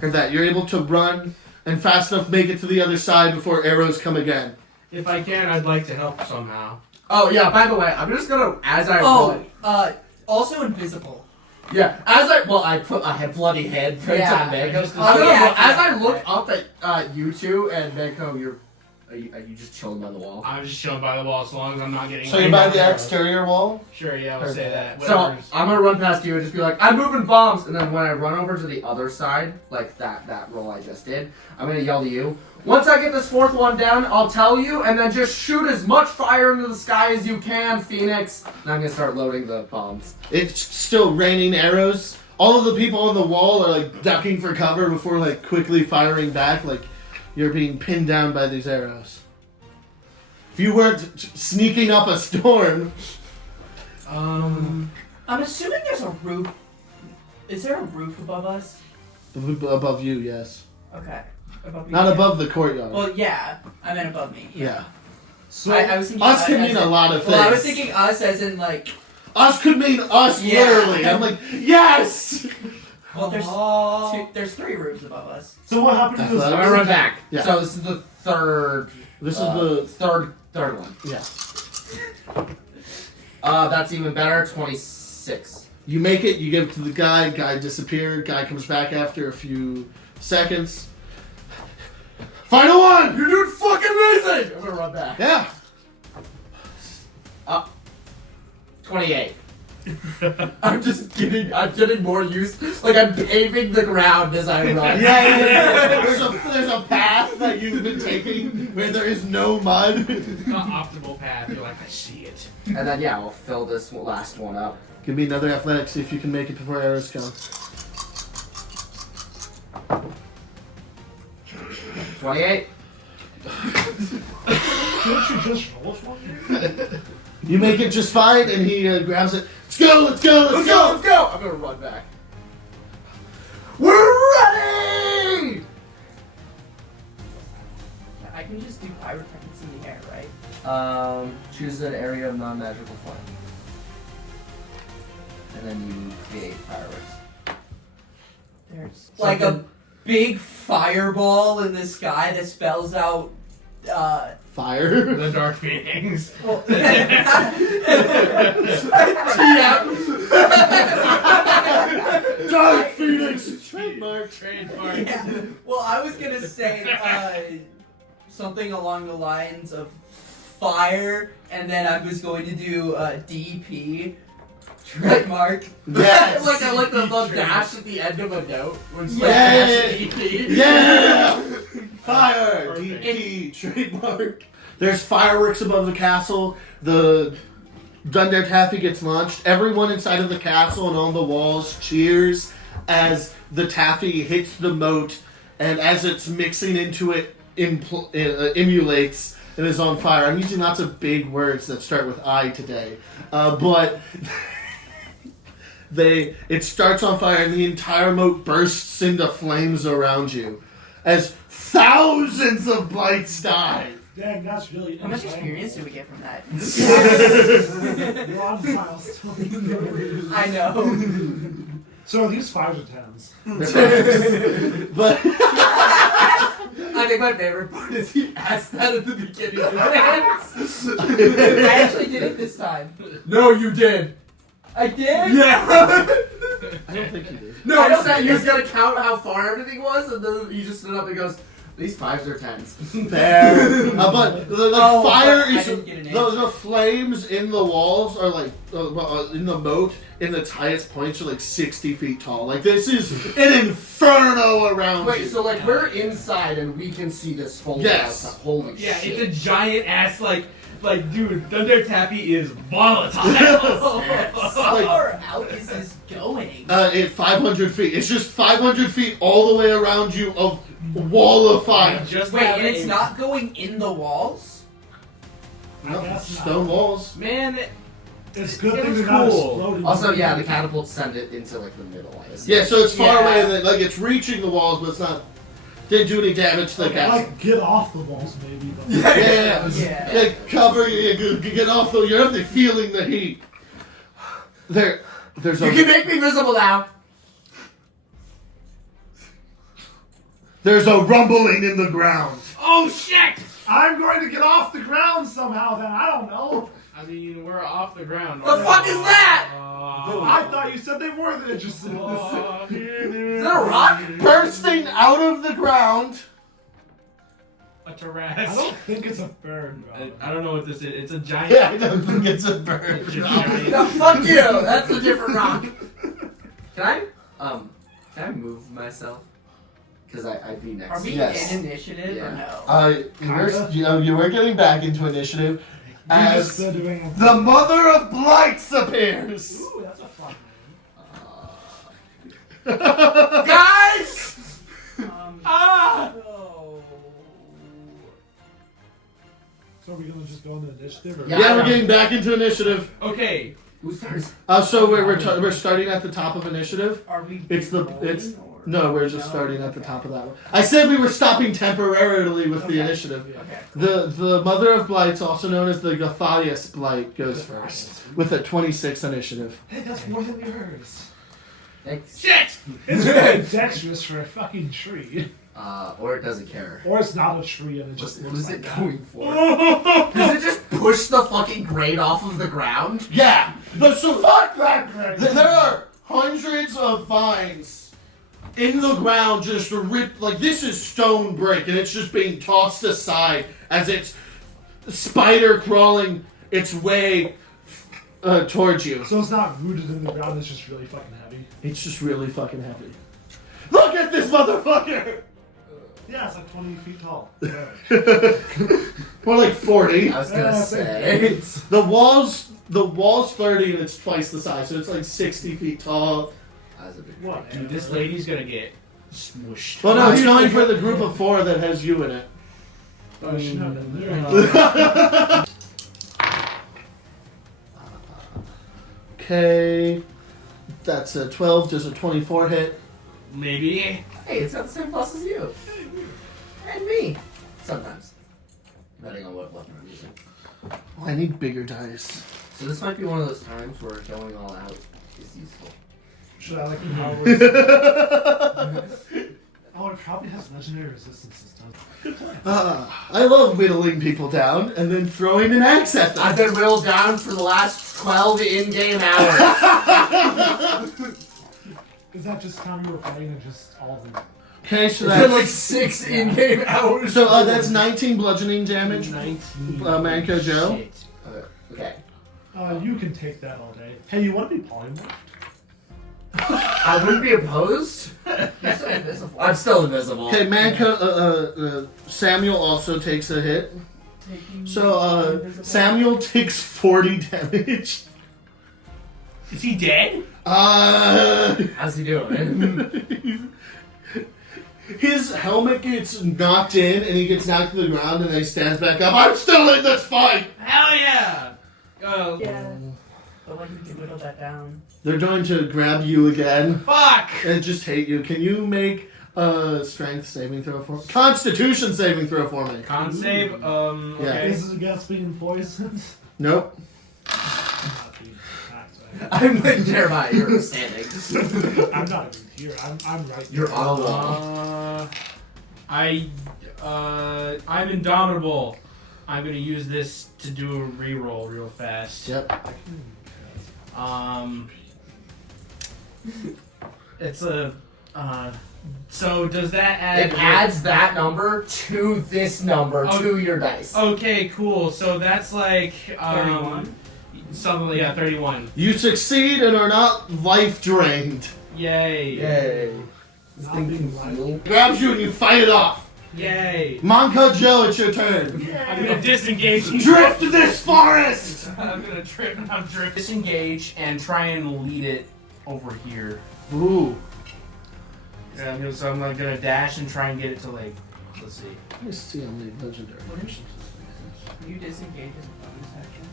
Heard that. You're able to run and fast enough make it to the other side before arrows come again. If I can, I'd like to help somehow. Oh yeah. By the way, I'm just gonna as I Oh, run. also invisible. Yeah. As I had bloody head prints Yeah. on Manco. Just- I'm gonna Oh, yeah, look- as I yeah. look up at you two and Manco, are you just chilling by the wall? I'm just chilling by the wall as long as I'm not getting. So you're by the exterior wall? Sure, yeah, I'll say that. So Whatever's- I'm gonna run past you and just be like, I'm moving bombs, and then when I run over to the other side, like that roll I just did, I'm gonna yell to you. Once I get this fourth one down, I'll tell you, and then just shoot as much fire into the sky as you can, Phoenix. And I'm gonna start loading the bombs. It's still raining arrows. All of the people on the wall are like ducking for cover before like quickly firing back, like you're being pinned down by these arrows. If you weren't sneaking up a storm, I'm assuming there's a roof. Is there a roof above us? above you, yes. Okay. Above me. Not yeah. above the courtyard. Well, yeah. I meant above me. yeah. So I was thinking Us can as mean in- a lot of things. Well, I was thinking us as in like. Us could mean us, Yeah. literally. I'm like, yes! Well, there's 3 roofs above us. So what happened to I'm those? gonna run back. Yeah. So this is the third. This is the. third one. Yeah. That's even better. 26. You make it, you give it to the guy disappeared, guy comes back after a few seconds. Final one! You're doing fucking amazing! I'm gonna run back. Yeah. 28. I'm getting more used. Like I'm paving the ground as I run. Yeah. There's a path that you've been taking where there is no mud. It's not optimal path. You're like, I see it. And then yeah, we'll fill this last one up. Give me another athletics, see if you can make it before arrows come. 28. Didn't you just roll one? You make it just fine, and he grabs it. Let's go! Let's go! Let's go! Let's go! I'm gonna run back. We're ready! I can just do pyrotechnics in the air, right? Choose an area of non-magical flame. And then you create fireworks. There's like a big fireball in the sky that spells out. Fire. The Dark Phoenix. Well, Dark Phoenix! Trademark. Trademark. yeah. Well, I was gonna say something along the lines of fire, and then I was going to do DP. Trademark. Yes! like the dash at the end of a note. When it's Yeah. like dash EP. Yeah! Fire! Perfect. DP. Trademark. There's fireworks above the castle. The Dundar Taffy gets launched. Everyone inside of the castle and on the walls cheers as the taffy hits the moat, and as it's mixing into it, emulates and is on fire. I'm using lots of big words that start with I today, but it starts on fire and the entire moat bursts into flames around you as thousands of blights die. Dang, that's really How much experience do we get from that? You're on file still. I know. So are these 5s or 10s? But I think my favorite part is he asked that at the beginning of the dance. I actually did it this time. No, you did. I did? Yeah. I don't think you did. No, I he don't said think he was it- gonna count how far everything was, and then he just stood up and goes, "These 5s or 10s." Fair. But like Oh, fire but I is didn't get an The flames in the walls are like in the moat in its highest points are like 60 feet tall. Like this is an inferno around. Wait, you. so like we're inside and we can see this fold Yes. outside. Holy Yeah, shit. it's a giant ass like dude, Thunder Tappy is volatile. How far out is this going? At 500 feet. It's just 500 feet all the way around you of wall of fire. Just Wait, have and it's a- not going in the walls? No, guess not. stone walls. Man, It's good It thing was they're not cool. exploding. Also, yeah, the catapults send it into like the middle. I assume. Yeah, so it's far Yeah. away that like it's reaching the walls, but it's not. Didn't do any damage to the Okay, castle. like get off the walls, maybe. But Yeah. Yeah. Cover you get off though. You're definitely feeling the heat. There's You a can make me visible now. there's a rumbling in the ground. oh shit! I'm going to get off the ground somehow. Then I don't know. I mean, we're off the ground. The fuck is that? I thought you said they weren't interested in this. Is that a rock? Bursting out of the ground. A I terrace. don't think it's a bird, bro. I don't know what this is. It's a giant. Yeah, I don't think it's a It's bird. a giant. No, fuck you. That's a different rock. Can I move myself? Because I'd be next. Are we Yes. in initiative or Yeah. no? You were getting back into initiative You're just as still doing the Mother of Blights appears. Ooh, that's a fun Guys! Ah! No. So are we gonna just go into initiative? Or Yeah. Yeah, we're getting back into initiative. Okay. Who starts? So we're starting at the top of initiative. Are we It's the rolling, it's or- no, we're just No? starting at the Okay. top of that one. I said we were stopping temporarily with the Okay. initiative. Okay. The Mother of Blights, also known as the Gathalius Blight, goes first with a 26 initiative. Hey, that's more than yours. Thanks. Shit! It's very dexterous for a fucking tree. Or it doesn't care. Or it's not a tree and it just What looks is like it that. going for? Does it just push the fucking grate off of the ground? Yeah, so Fuck that, Greg! there are hundreds of vines in the ground just ripped. Like this is stone brick, and it's just being tossed aside as it's spider crawling its way towards you. So it's not rooted in the ground, it's just really fucking heavy. It's just really fucking heavy. Look at this motherfucker! Yeah, it's like 20 feet tall. Whatever. More like 40. I was gonna Yeah, say. The walls 30 and it's twice the size, so it's like 60 feet tall. That was a big What? Dude, this lady's gonna get smooshed. Well, no, he's going for the group of 4 that has you in it. Oh, she not in there. Okay, that's a 12, just a 24 hit. Maybe. Hey, it's got the same plus as you. And me. Sometimes. Depending on what weapon I'm using. Oh, I need bigger dice. So this might be one of those times where going all out is useful. Should I like power? Oh, it probably has legendary resistance this time. Good plan. I love whittling people down and then throwing an axe at I've them. been whittled down for the last 12 in-game hours. Is that just time you were playing and just all of them? Okay, so It's been like that's 6 in-game hours. so that's 19 bludgeoning damage. 19. Manco Joe. Shit. Okay. You can take that all day. Hey, you want to be polymorphed? I wouldn't be opposed. You're so invisible. I'm still invisible. Okay, Manco. Samuel also takes a hit. So Samuel takes 40 damage. Is he dead? How's he doing? His helmet gets knocked in, and he gets knocked to the ground, and then he stands back up. I'm still in this fight. Hell yeah! Oh, Yeah. But like we can whittle that down. They're going to grab you again fuck! and just hate you. Can you make a strength saving throw for me? Constitution saving throw for me. Con save, Yeah. okay. Is it against being poisoned? Nope. Not being attacked, right? I'm like Jeremiah, you're standing. I'm not even here. I'm right You're there. on a wall. I'm indomitable. I'm gonna use this to do a reroll real fast. Yep. It's a So does that add? It adds that number to this number to your dice. Okay, cool. So that's like 31? Something like 31. You succeed and are not life drained. Yay! Yay. This Not thing being can heal. Grabs you and you fight it off. Yay! Manco Joe, it's your turn. I'm gonna disengage. Drift this forest! I'm gonna trip and I'm drifting. Disengage and try and lead it over here. Ooh. Yeah, so I'm like gonna dash and try and get it to like. Let's see. Let me see how many legendary actions this thing has. You disengage as a bonus action.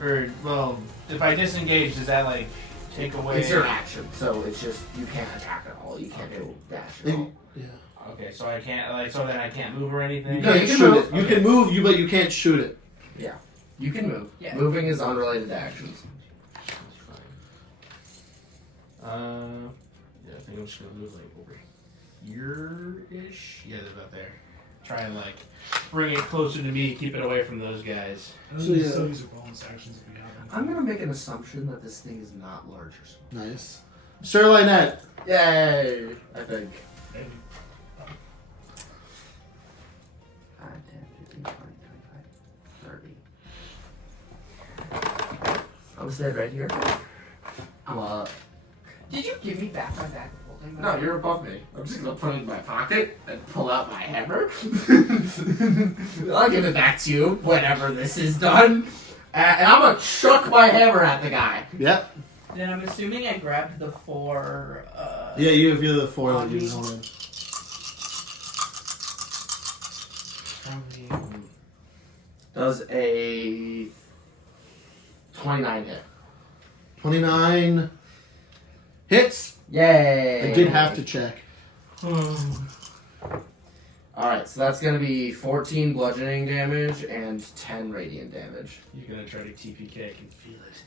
Or well, if I disengage, does that like take away? It's your action, so it's just you can't attack at all. You can't do dash at all. Yeah. Okay, so I can't like so then I can't move or anything. No, you can shoot it. You can move, but you can't shoot it. You can move. Yeah. Moving is unrelated to actions. Yeah, I think I'm just gonna move like over here-ish. Yeah, they're about there. Try and like bring it closer to me, keep it away from those guys. And then So, you yeah. still use your bonus actions if you have them. I'm gonna make an assumption that this thing is not large or small. Nice. Sir Lynette. Yay! I think. Maybe. 5, 10, 15, 20, 25, 30. I was dead right here. Did you give me back my bag of holding? No, you're above me. I'm just gonna put it in my pocket and pull out my hammer. I'll give it back to you whenever this is done. And I'm gonna chuck my hammer at the guy. Yep. Then I'm assuming I grabbed the 4. Yeah, you have the 4 that you wanted. Does a 29 hit? 29 hits. Yay! I did have to check. Alright, so that's gonna be 14 bludgeoning damage and 10 radiant damage. You're gonna try to TPK, I can feel it.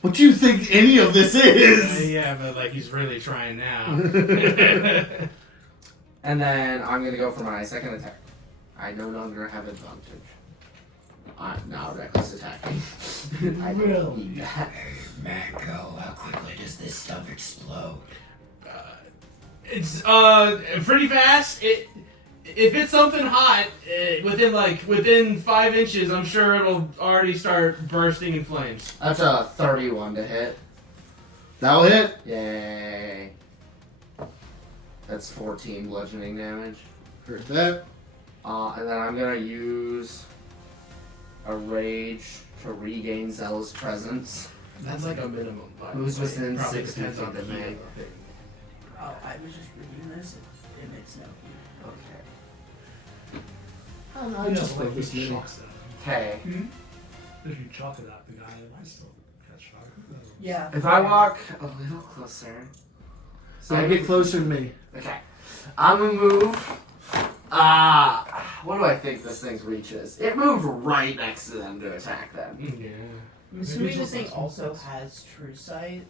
What do you think any of this is? Yeah, but like he's really trying now. And then I'm gonna go for my second attack. I no longer have advantage. I'm now reckless attacking. I don't need that. Manco, how quickly does this stuff explode? It's pretty fast. If it's something hot, within 5 inches, I'm sure it'll already start bursting in flames. That's a 31 to hit. That'll hit. Yay. That's 14 bludgeoning damage. Heard that. And then I'm gonna use a rage to regain Zeal's presence. That's like a minimum. Who's within Probably 60 depends feet on the of me? heat. Oh, I was just reading this. It makes no heat. Okay. I just like love this if you mini. chuck that. Okay. If you chuck it at the guy, it might still catch fire. Yeah. If I walk a little closer. So get closer to me. Okay. I'm gonna move. What do I think this thing's reach is? It moved right next to them to attack them. Yeah. I'm assuming this thing also has true sight.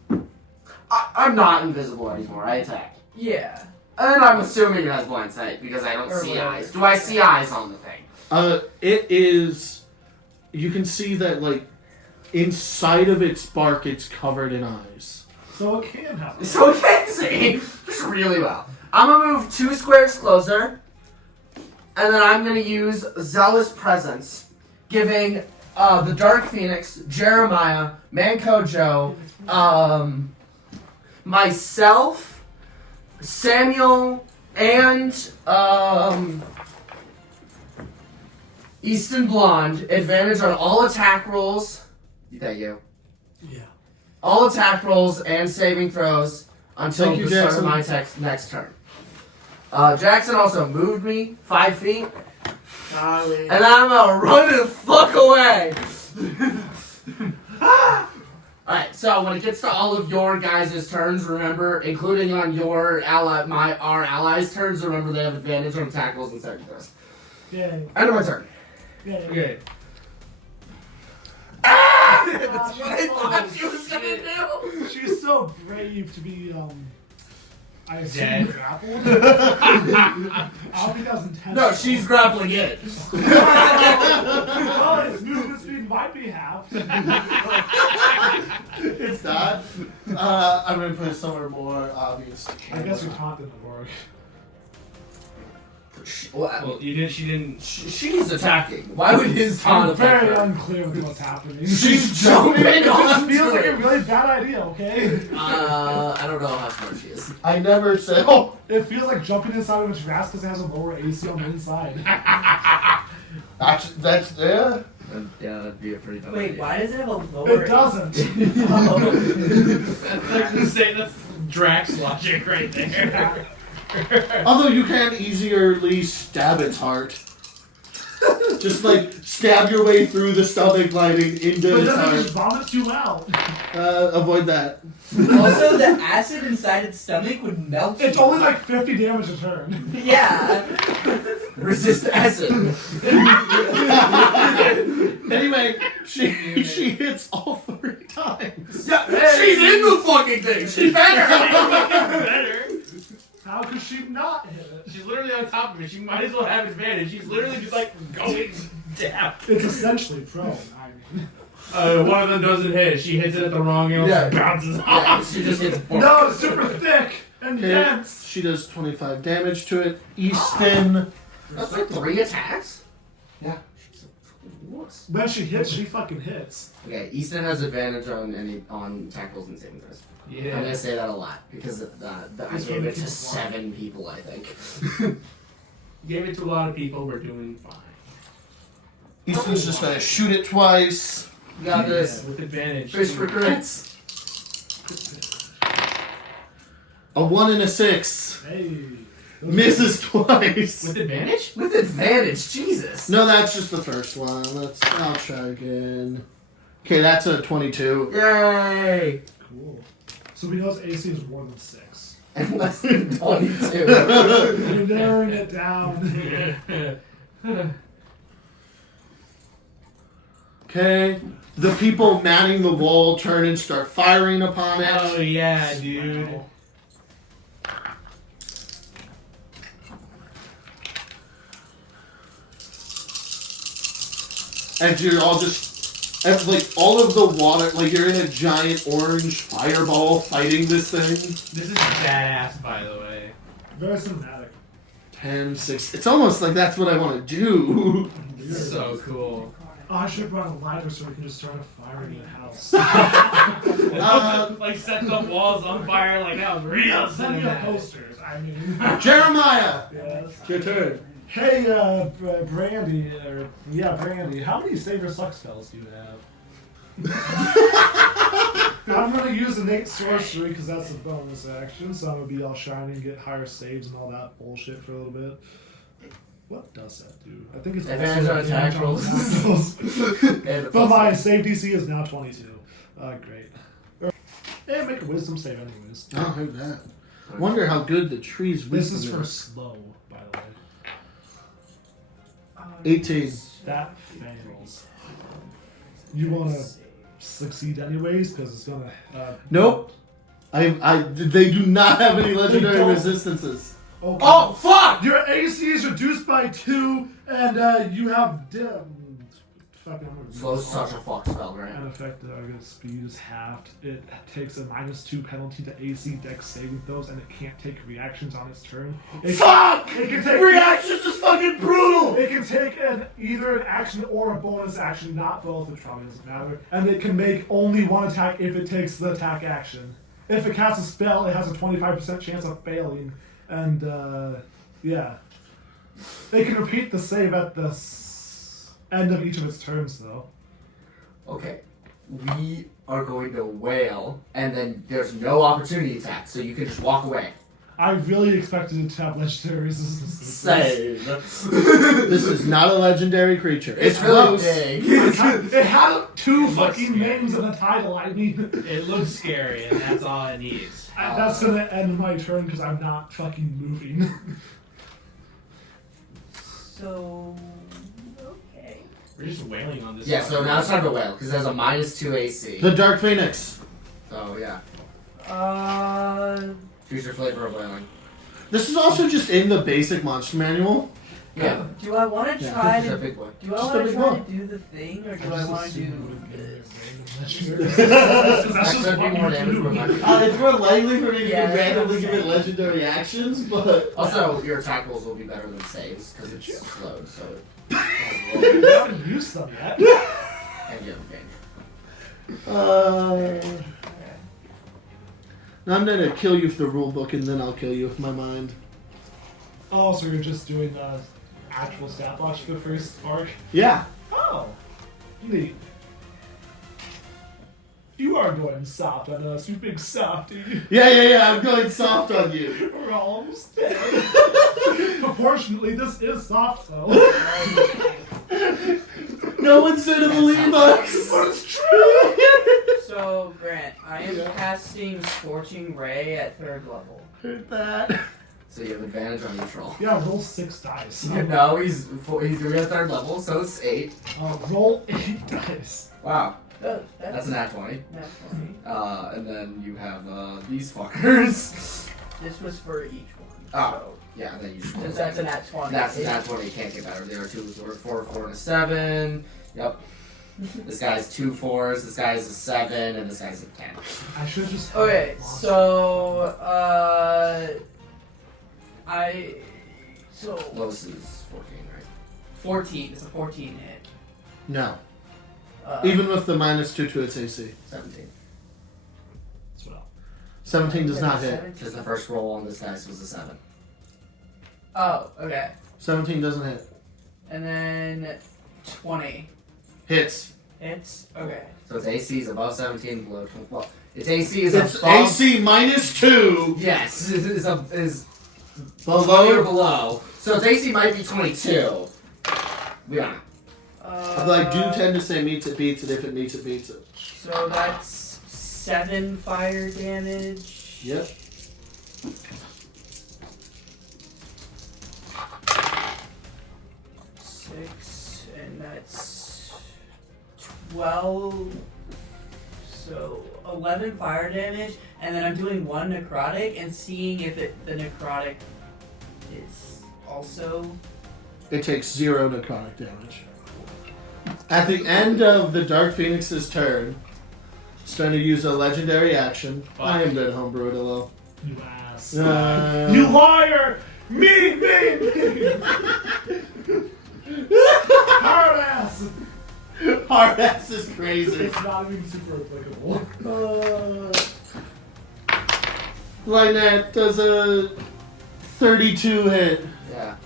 I'm not invisible anymore. I attack. Yeah. And I'm assuming it has blind sight because I don't Or see whatever. eyes. Do I see eyes on the thing? It is. You can see that, like, inside of its bark, it's covered in eyes. So it can happen. So it can see just really well. I'm gonna move 2 squares closer, and then I'm gonna use Zealous Presence, giving the Dark Phoenix, Jerimiah, Manco Joe, myself, Samuel, and Easton Blonde advantage on all attack rolls. Thank you. Yeah. All attack rolls and saving throws until Thank you, the start Jackson. of my next turn. Jackson also moved me 5 feet, and I'm gonna run the fuck away. Alright, so when it gets to all of your guys' turns, remember, including on your our allies' turns, remember they have advantage on attack rolls and saving throws. Yay. End of my turn. Yay. Okay. That's what I thought she was gonna do. She's so brave to be, I assume Dead. grappled. I don't think that was intentional. No, she's grappling it. Oh, it's movement speed might be half. It's not. I'm gonna put it somewhere more obvious. I guess your taunt didn't work. Well, you didn't. She didn't. She's attacking. Why would his taunt I'm affect very her? unclear with what's happening. She's jumping It just on feels like a it. really bad idea, okay? I don't know how smart she is. I never said. Oh, It feels like jumping inside of a grass because it has a lower AC on the inside. that's yeah. Yeah, that'd be a pretty bad Wait, idea. why does it have a lower? It doesn't. That's like to say that's Drax logic right there. Although you can easily stab its heart. Just like stab your way through the stomach lining into But its then it heart. just vomits you out. Avoid that. Also, the acid inside its stomach would melt It's you. only like 50 damage a turn. Yeah. Resist acid. Anyway, she hits all 3 times. Yeah, she's in the fucking thing. She better. Better. How could she not hit it? She's literally on top of it. She might as well have advantage. She's literally just like going down. It's essentially prone. I mean. One of them doesn't hit. She hits it at the wrong angle. Yeah. Bounces Yeah, off. she just hits. No, it's super thick and Okay, dense. she does 25 damage to it. Easton. That's like 3 attacks. Yeah. She's a fucking wuss. When she hits, she fucking hits. Okay, Easton has advantage on tackles and saving throws. I'm gonna say that a lot because I gave it to 7 people, I think. Gave it to a lot of people. We're doing fine. Easton's just gonna shoot it twice. Got this. With advantage. Fish for crits. A 1 and a 6. Hey. Misses twice. With advantage? With advantage, Jesus. No, that's just the first one. I'll try again. Okay, that's a 22. Yay! Cool. So we know his AC is more than 6. And less than 22. You're narrowing it down. Okay. The people manning the wall turn and start firing upon it. Oh yeah, dude. And you're all just, and like all of the water, like you're in a giant orange fireball fighting this thing. This is badass, by the way. Very cinematic. 10, 6. It's almost like that's what I want to do. So cool. Oh, I should have brought a lighter so we can just start a fire in the house. Like set the walls on fire like that was real Send me the cinematic. posters. I mean, Jeremiah! yes. It's your turn. Hey, Brandy, Brandy, how many save or suck spells do you have? I'm gonna use innate sorcery because that's a bonus action, so I'm gonna be all shiny and get higher saves and all that bullshit for a little bit. What does that do? I think it's Advantage on attack rolls. But my save DC is now 22. Great. And make a wisdom save anyways. Oh, heard that. Wonder how good the tree's This wisdom is for slow, by the way. 18. That fails. You want to succeed anyways, because it's gonna. Nope. They do not have any legendary don't. resistances. Okay. Oh, fuck! Your AC is reduced by 2, and you have fucking. I'm gonna Slow's such a fuck spell, An right? effect target speed is halved. It takes a -2 penalty to AC Dex saving throws, and it can't take reactions on its turn. Fuck! It can take Reactions is fucking brutal! It can take either an action or a bonus action, not both, which probably doesn't matter. And it can make only one attack if it takes the attack action. If it casts a spell, it has a 25% chance of failing. And, yeah. It can repeat the save at the end of each of its turns, though. Okay. We are going to wail, and then there's no opportunity attack, so you can just walk away. I really expected it to have legendary resistance. Save. This is not a legendary creature. It's really close. big. It had 2 It looks fucking scary. names in the title. I mean, It looks scary, and that's all it needs. that's gonna end my turn because I'm not fucking moving. So, okay. We're just wailing on this. Yeah, so now it's time to wail, because there's a -2 AC. The Dark Phoenix. So, yeah. Uh, Choose your flavor of wailing. This is also just in the basic monster manual. Yeah. Do I want to Yeah. try It's a to? big one. Do I Just a want to big try one. to do the thing, or do I just want to assumed do it would this? be random legendary. That could be more damage, but might be. It's more likely for me to Yeah, randomly give that's it legendary actions, but Also, your attack rolls will be better than saves because it's slowed, so You it haven't used them yet. and you have advantage. I'm gonna kill you with the rule book, and then I'll kill you with my mind. Oh, so you're just doing the actual stat blocks for the first arc? Yeah. Oh, neat. You are going soft on us, you big softy. Yeah. I'm going soft on you. We're almost dead. Proportionately, this is soft, though. No one's gonna believe us. But it's true! So, Grant, I am casting Scorching Ray at 3rd level. Heard that. So you have advantage on each roll. Yeah, roll 6 dice. No, he's gonna be at 3rd level, so it's 8. Roll 8 dice. Wow, Oh, that's a nat 20. Nat 20. And then you have these fuckers. This was for each one. Oh, yeah, then you should. So, since that's a nat 20. That's a nat 20. You can't get better. There are 2, 4, 4, and a 7. Yep. This guy's 2 4s. This guy's a 7, and this guy's a 10. I should just. Okay, so, Lowest is 14, right? 14. It's a 14 hit. No. Uh, Even with the -2 to its AC. 17. Swell. 17 does not hit. Because the first roll on this dice was a 7. Oh, okay. 17 doesn't hit. And then 20 Hits. hits. Okay. So its AC is above 17, below 20. Well, its AC is It's above. AC -2. Yes, is Below. or below. So its AC might be 22. We don't know. Although I do tend to say meets it, beats it. If it meets it, beats it. So that's 7 fire damage. Yep. Six, and that's 12. So 11 fire damage, and then I'm doing 1 necrotic and seeing if the necrotic is also. It takes 0 necrotic damage. At the end of the Dark Phoenix's turn, it's trying to use a legendary action. I am good homebrew it alone. You ass. You You liar! Me! Hard ass! hard ass is crazy. It's not even super applicable. Lynette does a 32 hit. Yeah,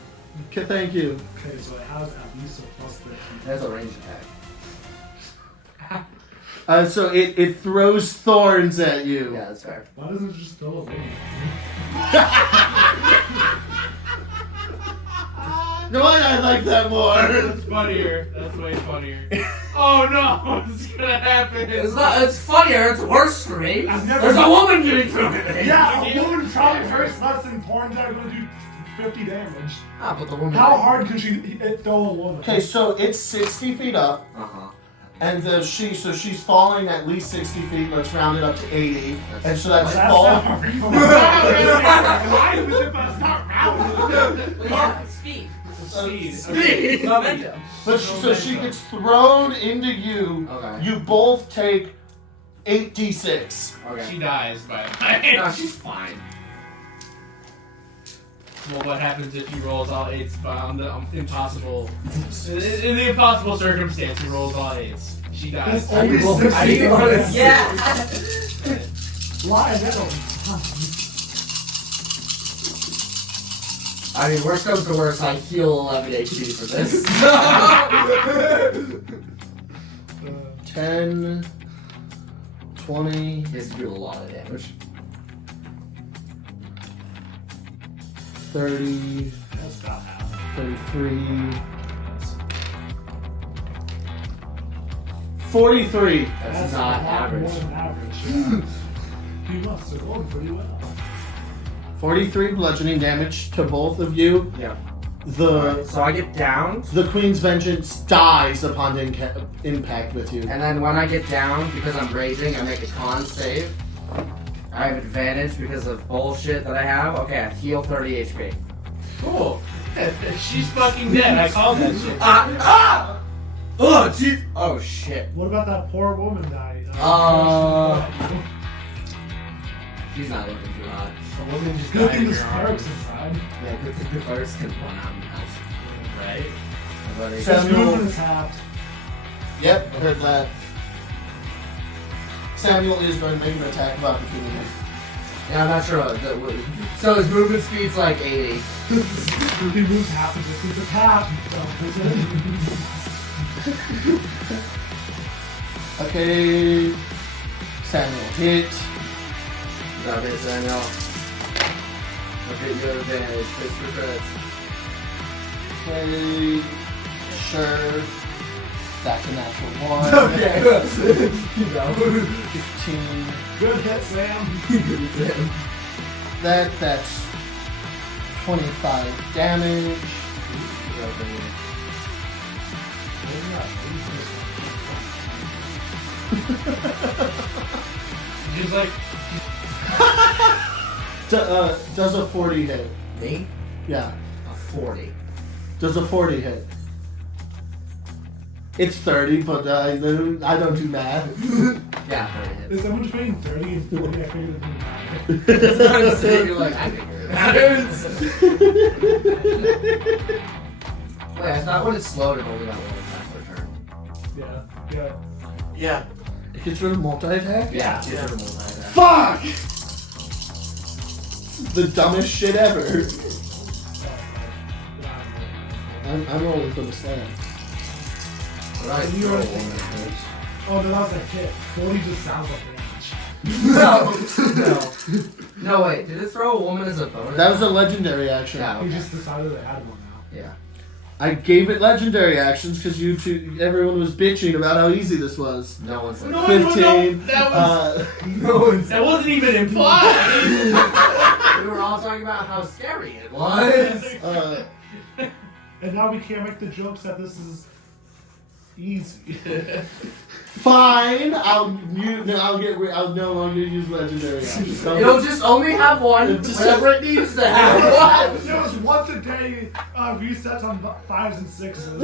Okay, thank you. Okay, so it has at least a plus 13. that's a range attack. So it throws thorns at you. Yeah, that's fair. Why doesn't it just throw a wing? No, I like that more. That's funnier. That's way funnier. Oh no! What's gonna happen? It's not. It's funnier. It's worse for me. I've never- There's a woman getting through it. Yeah, a woman probably hurts less than thorns that are going to do 50 damage. Ah, but the woman. How hard could she throw a woman? Okay, so it's 60 feet up, Uh huh. and she's falling at least 60 feet. Let's round it up to 80, and so that's That's fall. not hard. Why was it, but it's not rounded? Well, yeah, speed. Speed. Momentum. But she gets thrown into you. Okay. You both take 8d6. Okay. She dies by the way. No, she's fine. Well, what happens if he rolls all 8s on the impossible? In the impossible circumstance, he rolls all 8s. She dies. It's only Well, 60 I didn't want to- damage. Yeah. Why? That I mean, worst comes to worst, I heal 11 HP for this. 10, 20, He has to do a lot of damage. 30, That's about half. 33, 43. That's not a lot average. More than average. Yeah. You must have rolled pretty well. 43 bludgeoning damage to both of you. Yeah. The So I get down, Queen's Vengeance dies upon impact with you. and then when I get down, because I'm raging, I make a con save. I have advantage because of bullshit that I have. Okay, I heal 30 HP. Cool. She's fucking dead. I called that shit. Oh, jeez. Oh, shit. What about that poor woman dying? She's not looking too hot. A woman just Good died thing in this your cleric's arms. inside. Yeah, good thing the clerics can run out in health. Right? Buddy. This Samuel. movement is halved. Yep, I heard that. Samuel is going to make an attack of opportunity. Yeah, I'm not sure. So his movement speed's like 80. He moves half of this. He's a cat. Okay. Samuel hit. Got it, Samuel. Okay, you have advantage. Fist for crits. Okay. Sure. That's a natural 1. Okay. You know. 15. Good hit, Sam. That's 25 damage. She's like, Does a 40 hit? Me? Yeah. A 40. Does a 40 hit? It's 30, but I don't do math. Yeah, 30 hits. Is someone between 30 and 40? I figured it'd be That's what I'm saying. You're like, I figured it matters. Wait, I thought when it's slowed, it only got one attack per turn. Yeah. Yeah. It gets rid of multi-attack? Yeah, it's sort of multi-attack. Fuck! The dumbest shit ever. I'm rolling for the slam. But I You throw were one thinking- of those. Oh, no, that was a hit. 40 just sounds like damage. No, wait. Did it throw a woman as a bonus? That was a legendary action. Yeah. He just decided it had one now. Yeah. I gave it legendary actions because everyone was bitching about how easy this was. No one said No, that. 15. that was No one said that wasn't even implied. We were all talking about how scary it was. And now we can't make the jokes that this is easy. Fine. I'll no longer use legendary actions. It'll just only have one Just- whenever it needs to have one. There was once a day resets on 5s and 6s.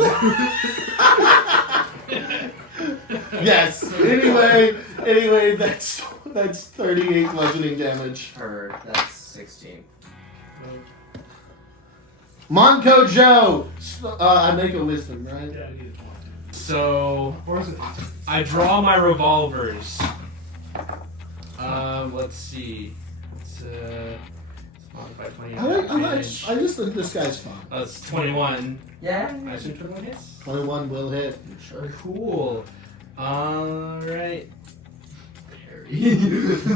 Yes. Anyway, that's 38 bludgeoning damage. Heard. That's 16. Manco Joe. I make a wisdom, right? Yeah, I need a 20. So Or is it 18? I draw my revolvers. Let's see. It's modify 20. I just think this guy's fun. Oh, it's 21. Yeah. I assume 21 hits. 21 will hit. Sure. Cool. Alright.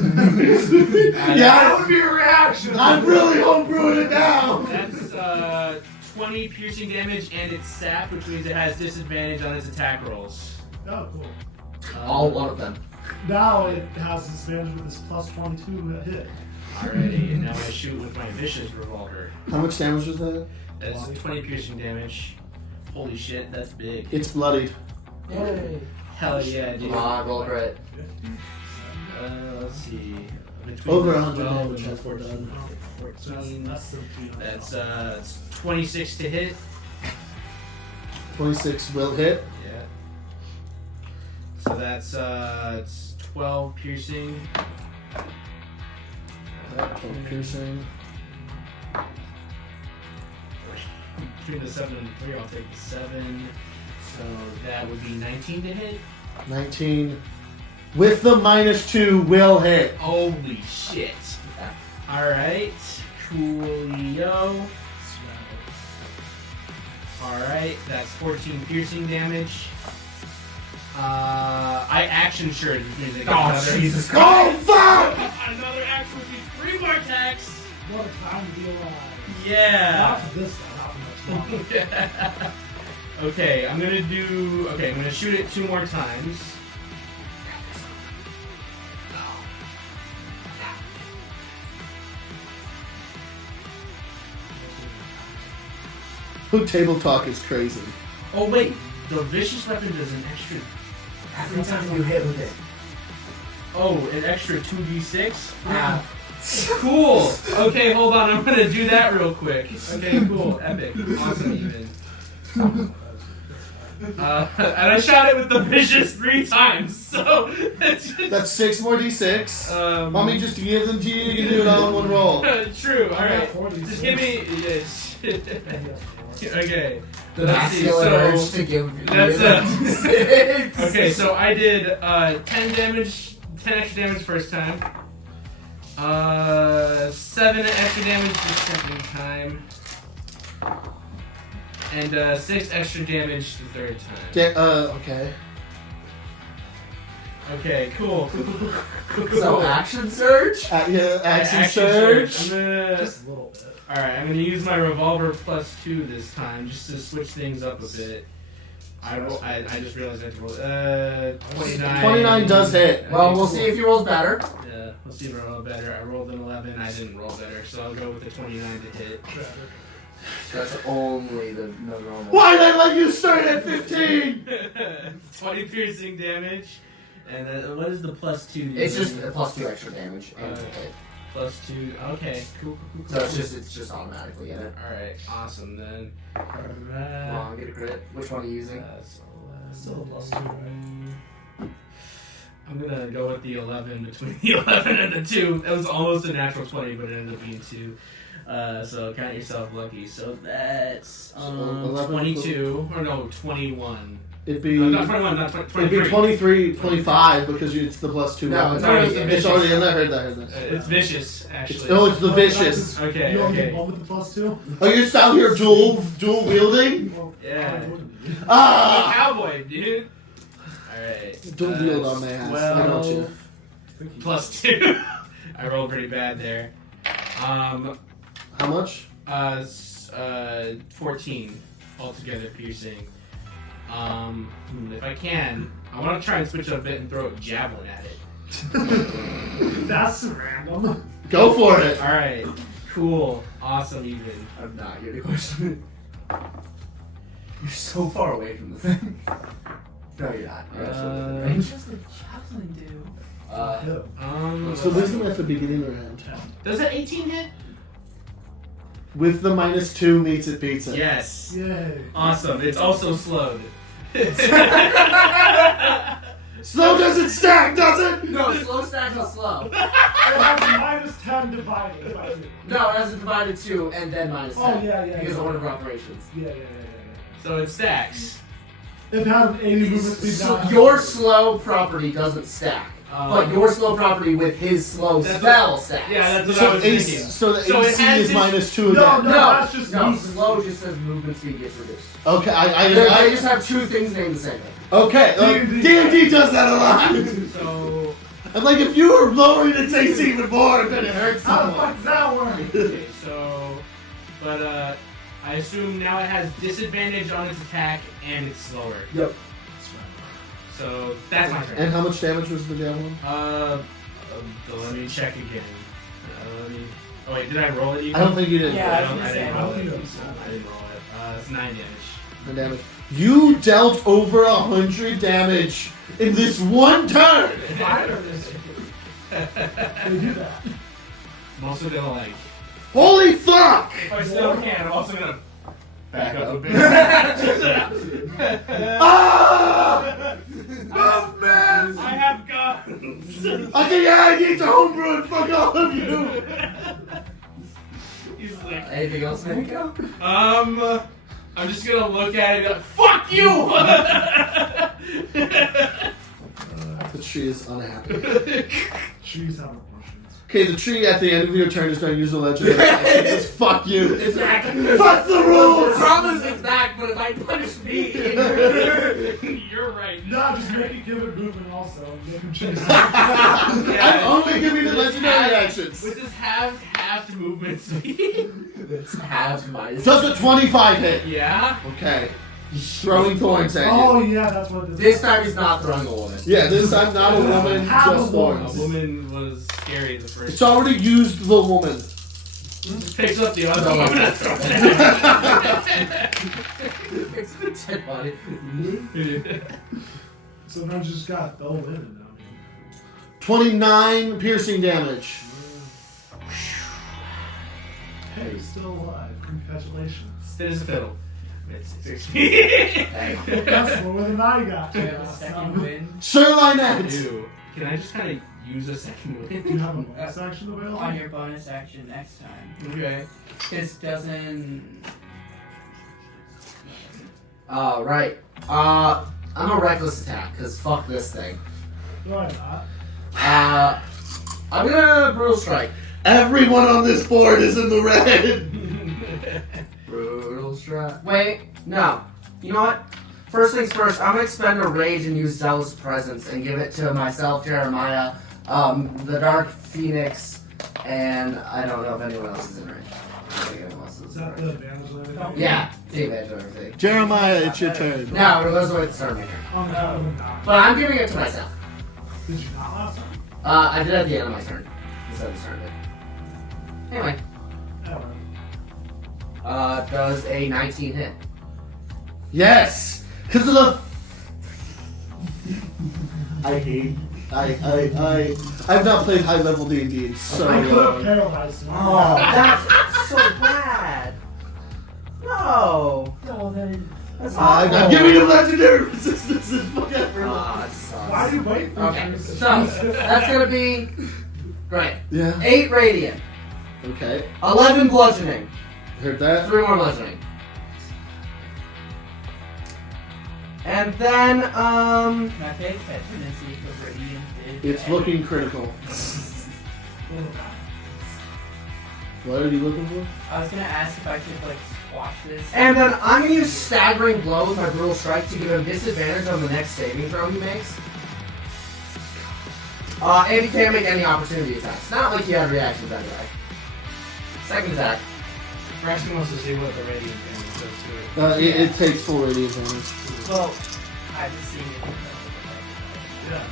That would be a reaction! I'm really homebrewing it now. That's 20 piercing damage and it's sap, which means it has disadvantage on its attack rolls. Oh, cool. All one of them. Now it has disadvantage with this plus 22 hit. Alrighty, and now I shoot with my vicious revolver. How much damage was that? That's 20 piercing damage. Holy shit, that's big. It's bloodied. Yay. Hell yeah, dude. Come on, roll crit. Let's see. Between Over 100 12 damage and has been done. 14. That's the That's it's 26 to hit. 26 will hit. Yeah. So that's it's 12 piercing. 12 piercing. Between the 7 and 3, I'll take the 7. So that would be 19 to hit. 19. With the -2 will hit. Holy shit. Alright. Coolio. Alright, that's 14 piercing damage. I action shirt, which means I get another. Jesus Oh, fuck! Another action, which means 3 more attacks. What a time to be alive. Not Yeah. for this guy, not for much longer. Okay, I'm gonna shoot it 2 more times. Table talk is crazy. Oh wait, the vicious weapon does an extra. Every time you hit with it. Oh, an extra 2d6. Yeah. Cool. Okay, hold on. I'm gonna do that real quick. Okay, cool. Epic. Awesome, even. And I shot it with the vicious 3 times, so That's 6 more d6. Want me um, just to give them to you? You can do it all in one roll. true. All right. 46. Just give me. Yes. Okay. The Let's see, masculine urge so to give. that's Six. okay. So I did 10 damage, 10 extra damage first time. 7 extra damage the second time. And 6 extra damage the third time. Okay. Okay, cool. So action surge. Yeah, action surge. I'm gonna. Just a little bit. All right, I'm gonna use my revolver +2 this time, just to switch things up a bit. I just realized I had to roll 29. 29 does hit. Well, we'll see if he rolls better. Yeah, we'll see if I roll better. I rolled an 11. I didn't roll better, so I'll go with the 29 to hit. That's only the normal. Why did I let you start at 15? 20 piercing damage. And then what is the +2? It's just a +2 extra damage. And +2. Okay, cool. so it's just automatically in it. All right, awesome then. Come on, get a crit. Which one are you using? Still a +2. I'm gonna go with the 11 between the 11 and the 2. That was almost a natural 20, but it ended up being 2. So count yourself lucky. So that's 22, or no, 21. It'd be No, not 21, not 20, it'd be 23. 25 because it's the +2. No, it's already in It's already in there. Heard that. It's vicious, actually. It's the vicious. Okay, You only okay. get one with the +2? Oh, you're just out here dual wielding? Well, Yeah. I wouldn't be. I'm a Ah! cowboy, dude. Alright. Don't wield on my ass. Why don't you? +2. I rolled pretty bad there. How much? 14 altogether piercing. If I can, I want to try and switch it up a bit and throw a javelin at it. That's random. Go for it. All right, cool, awesome, even. I'm not here to question it. You're so far away from the thing. No, you're not. You're actually within What range. does the javelin do? So wisdom at the beginning round. Does an 18 hit? With the -2 meets it beats it. Yes. Yay. Awesome. It's also slowed. Slow doesn't stack, does it? No, slow stacks is slow. It has -10 divided by 2. No, it has a divided 2 and then -10. Oh, yeah. Because of order of operations. Yeah. So it stacks. It has an 80 movement speed So now. your slow property doesn't stack. But your slow property with his slow That's spell stacks. Yeah, that's what I So, was thinking. so the So it AC has is this- -2 No, again. no, that's just no, movement slow speed. just says movement speed gets reduced. Okay, They I just have 2 things named the same thing. okay. D&D does that a lot. So, I'm like, if you were lowering its AC even more, then it hurts How the someone. fuck does that work? okay, but I assume now it has disadvantage on its attack and it's slower. Yep. So that's my turn. And how much damage was the javelin? Let me check again. Oh wait, did I roll it even? I don't think you did. Yeah, I was gonna I say, didn't I roll don't it. think it I didn't roll it. It's 9 damage. No damage. You dealt over 100 damage in this one turn. Fire this. They do that. I'm also gonna like. Holy fuck! If I still can, I'm also gonna back up a bit. Ah! Move, man! I have guns. Okay, yeah, I need to homebrew and fuck all of you. He's like, Anything else, Manco? I'm just gonna look at it and go, fuck you! The tree is unhappy. Trees have emotions. Okay, the tree at the end of your turn is going to use a legendary action. Just fuck you. It's back. Fuck the rules! Promise it's back, but it might punish me. You're right. No, just make it give it movement also. Make him change. I'm only giving the legendary actions. With this halved movement speed. It's half minus. Does a 25 hit? Yeah? Okay. Throwing thorns at you. Oh yeah, that's what it is. This time he's not throwing a woman. Yeah, this time not a woman, Have a just woman. A thorns. woman was scary the first It's already used the woman. Picks up the other woman and throws It's a dead body. it. Sometimes you just got throw in and I mean. 29 piercing damage. Hey, you're still alive. Congratulations. It is a fiddle. It's 6 feet. That's lower than I got. Do you have a second wind Sir Lynette! Ew. Can I just kind of use a second Do wind? you have a bonus action available? on your bonus action next time? Okay. This doesn't. Right. I'm a reckless attack, because fuck this thing. Why not? I'm gonna brutal strike. Everyone on this board is in the red! Brutal strike. Wait, no. You know what? First things first, I'm gonna expend a rage and use Zealous Presence and give it to myself, Jeremiah, the Dark Phoenix, and I don't know if anyone else is in range. I think anyone else Is is in that range. the advantage of everything? Yeah, take advantage of everything. Jeremiah, it's your turn. No, it goes away with the Storm Maker. Oh, no. But I'm giving it to myself. Did you not last time? I did at the end of my turn. Instead of the start of it. Anyway, Oh, does a 19 hit? Yes! Because of the... I've not played high level D&D in so I could have long. paralyzed him. Oh, that's so bad. No. Oh, that is. That's I'm giving you legendary resistances forever. That sucks. Why do you wait? Okay, so that's gonna be great. Yeah. 8 radiant, Okay. 11 bludgeoning, Heard that? 3 more bludgeoning, and then Can I pay attention and see if the radiant did? It's looking critical. What are you looking for? I was gonna ask if I could like squash this. and then I'm gonna use staggering blow with my brutal strike to give him disadvantage on the next saving throw he makes. And he can't make any opportunity attacks. Not like he had reactions anyway. Second attack. Braxton wants to see what the radiant damage does to it. It takes full radiant damage. Well, I was seeing it. Yeah, man,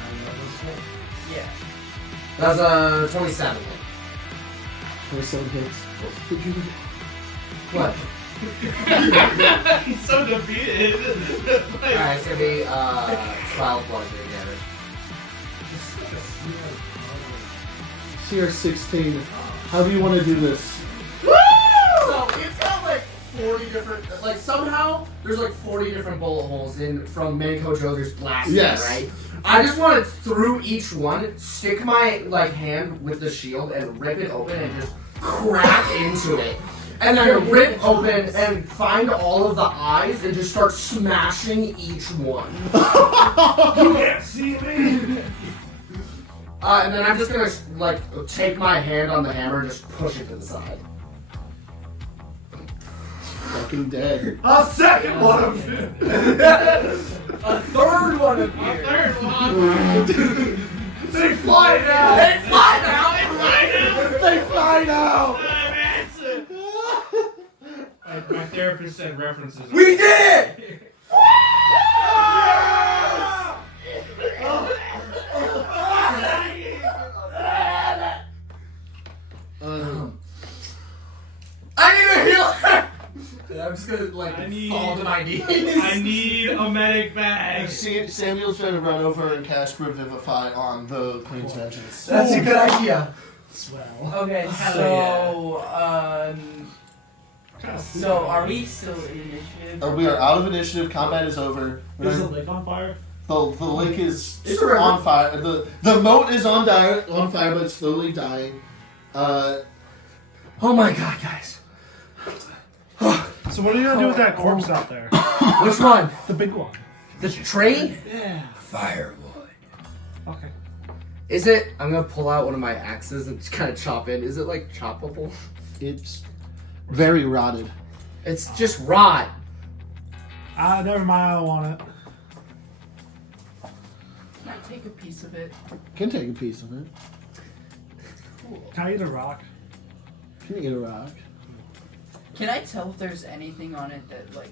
Yeah. That's a 27 hit. 27 hits. What? He's so defeated. Alright, it's gonna be 12 bludgeoning damage. CR16. How do you want to do this? So it's got like 40 different, like somehow there's like 40 different bullet holes in from Manco Joe just blasting, Yes. right? I just want to through each one, stick my like hand with the shield and rip it open and just crack into it. And then rip open and find all of the eyes and just start smashing each one. You can't see me! And then I'm just gonna like take my hand on the hammer and just push it to the side. Fucking dead. A second one of you! A third one of you. Third one. They fly now! They fly now! They fly now! My therapist said references. We did it! I need a healer! I'm just gonna like fall to my knees. I need a medic bag. Samuel's trying to run over and cast Revivify on the Queen's Vengeance. That's a good idea. Swell. Okay, so are we still in initiative? We are out of initiative. Combat is over. Is the lake on fire? The lake is It's a river. on fire. The moat is on fire, but it's slowly dying. Oh my god, guys. So what are you gonna do with that corpse out there? Which one? The big one. The tree? Yeah. Firewood. Okay. Is it? I'm gonna pull out one of my axes and just kind of chop it. Is it like choppable? It's very rotted. It's just rot. Never mind, I don't want it. Can I take a piece of it? Can take a piece of it. Can I eat a rock? Can you get a rock? Can I tell if there's anything on it that like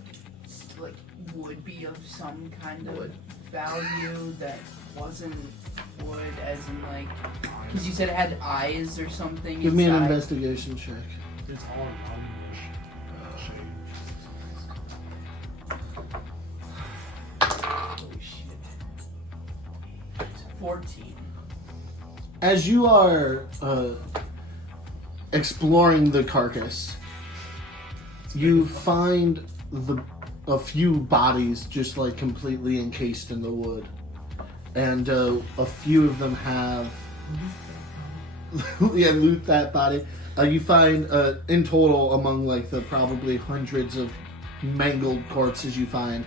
would be of some kind of value that wasn't wood, as in like, because you said it had eyes or something. Give me an inside. investigation check. It's all Holy shit. 14. As you are exploring the carcass, You find a few bodies just like completely encased in the wood, and a few of them have loot that body. You find in total among like the probably hundreds of mangled corpses you find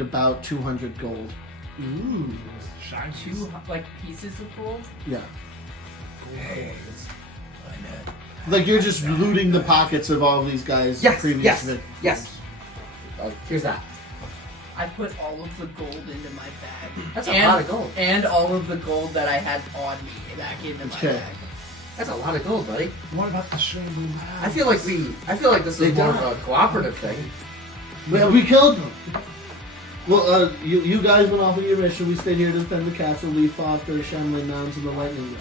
about 200 gold. Ooh, shiny. 2 like pieces of gold. Yeah. Hey, Lynette. Like you're just looting the pockets of all of these guys' Yes, previous yes, victims. yes. Here's that. I put all of the gold into my bag. That's a and, lot of gold. And all of the gold that I had on me back into my Okay. bag. That's a lot of gold, buddy. What about the shiny? I feel like this They is more of died. a cooperative thing. Well, we killed them. Well, you guys went off on your mission. We stayed here to defend the castle, leaf off the shambling mounds and the lightning. It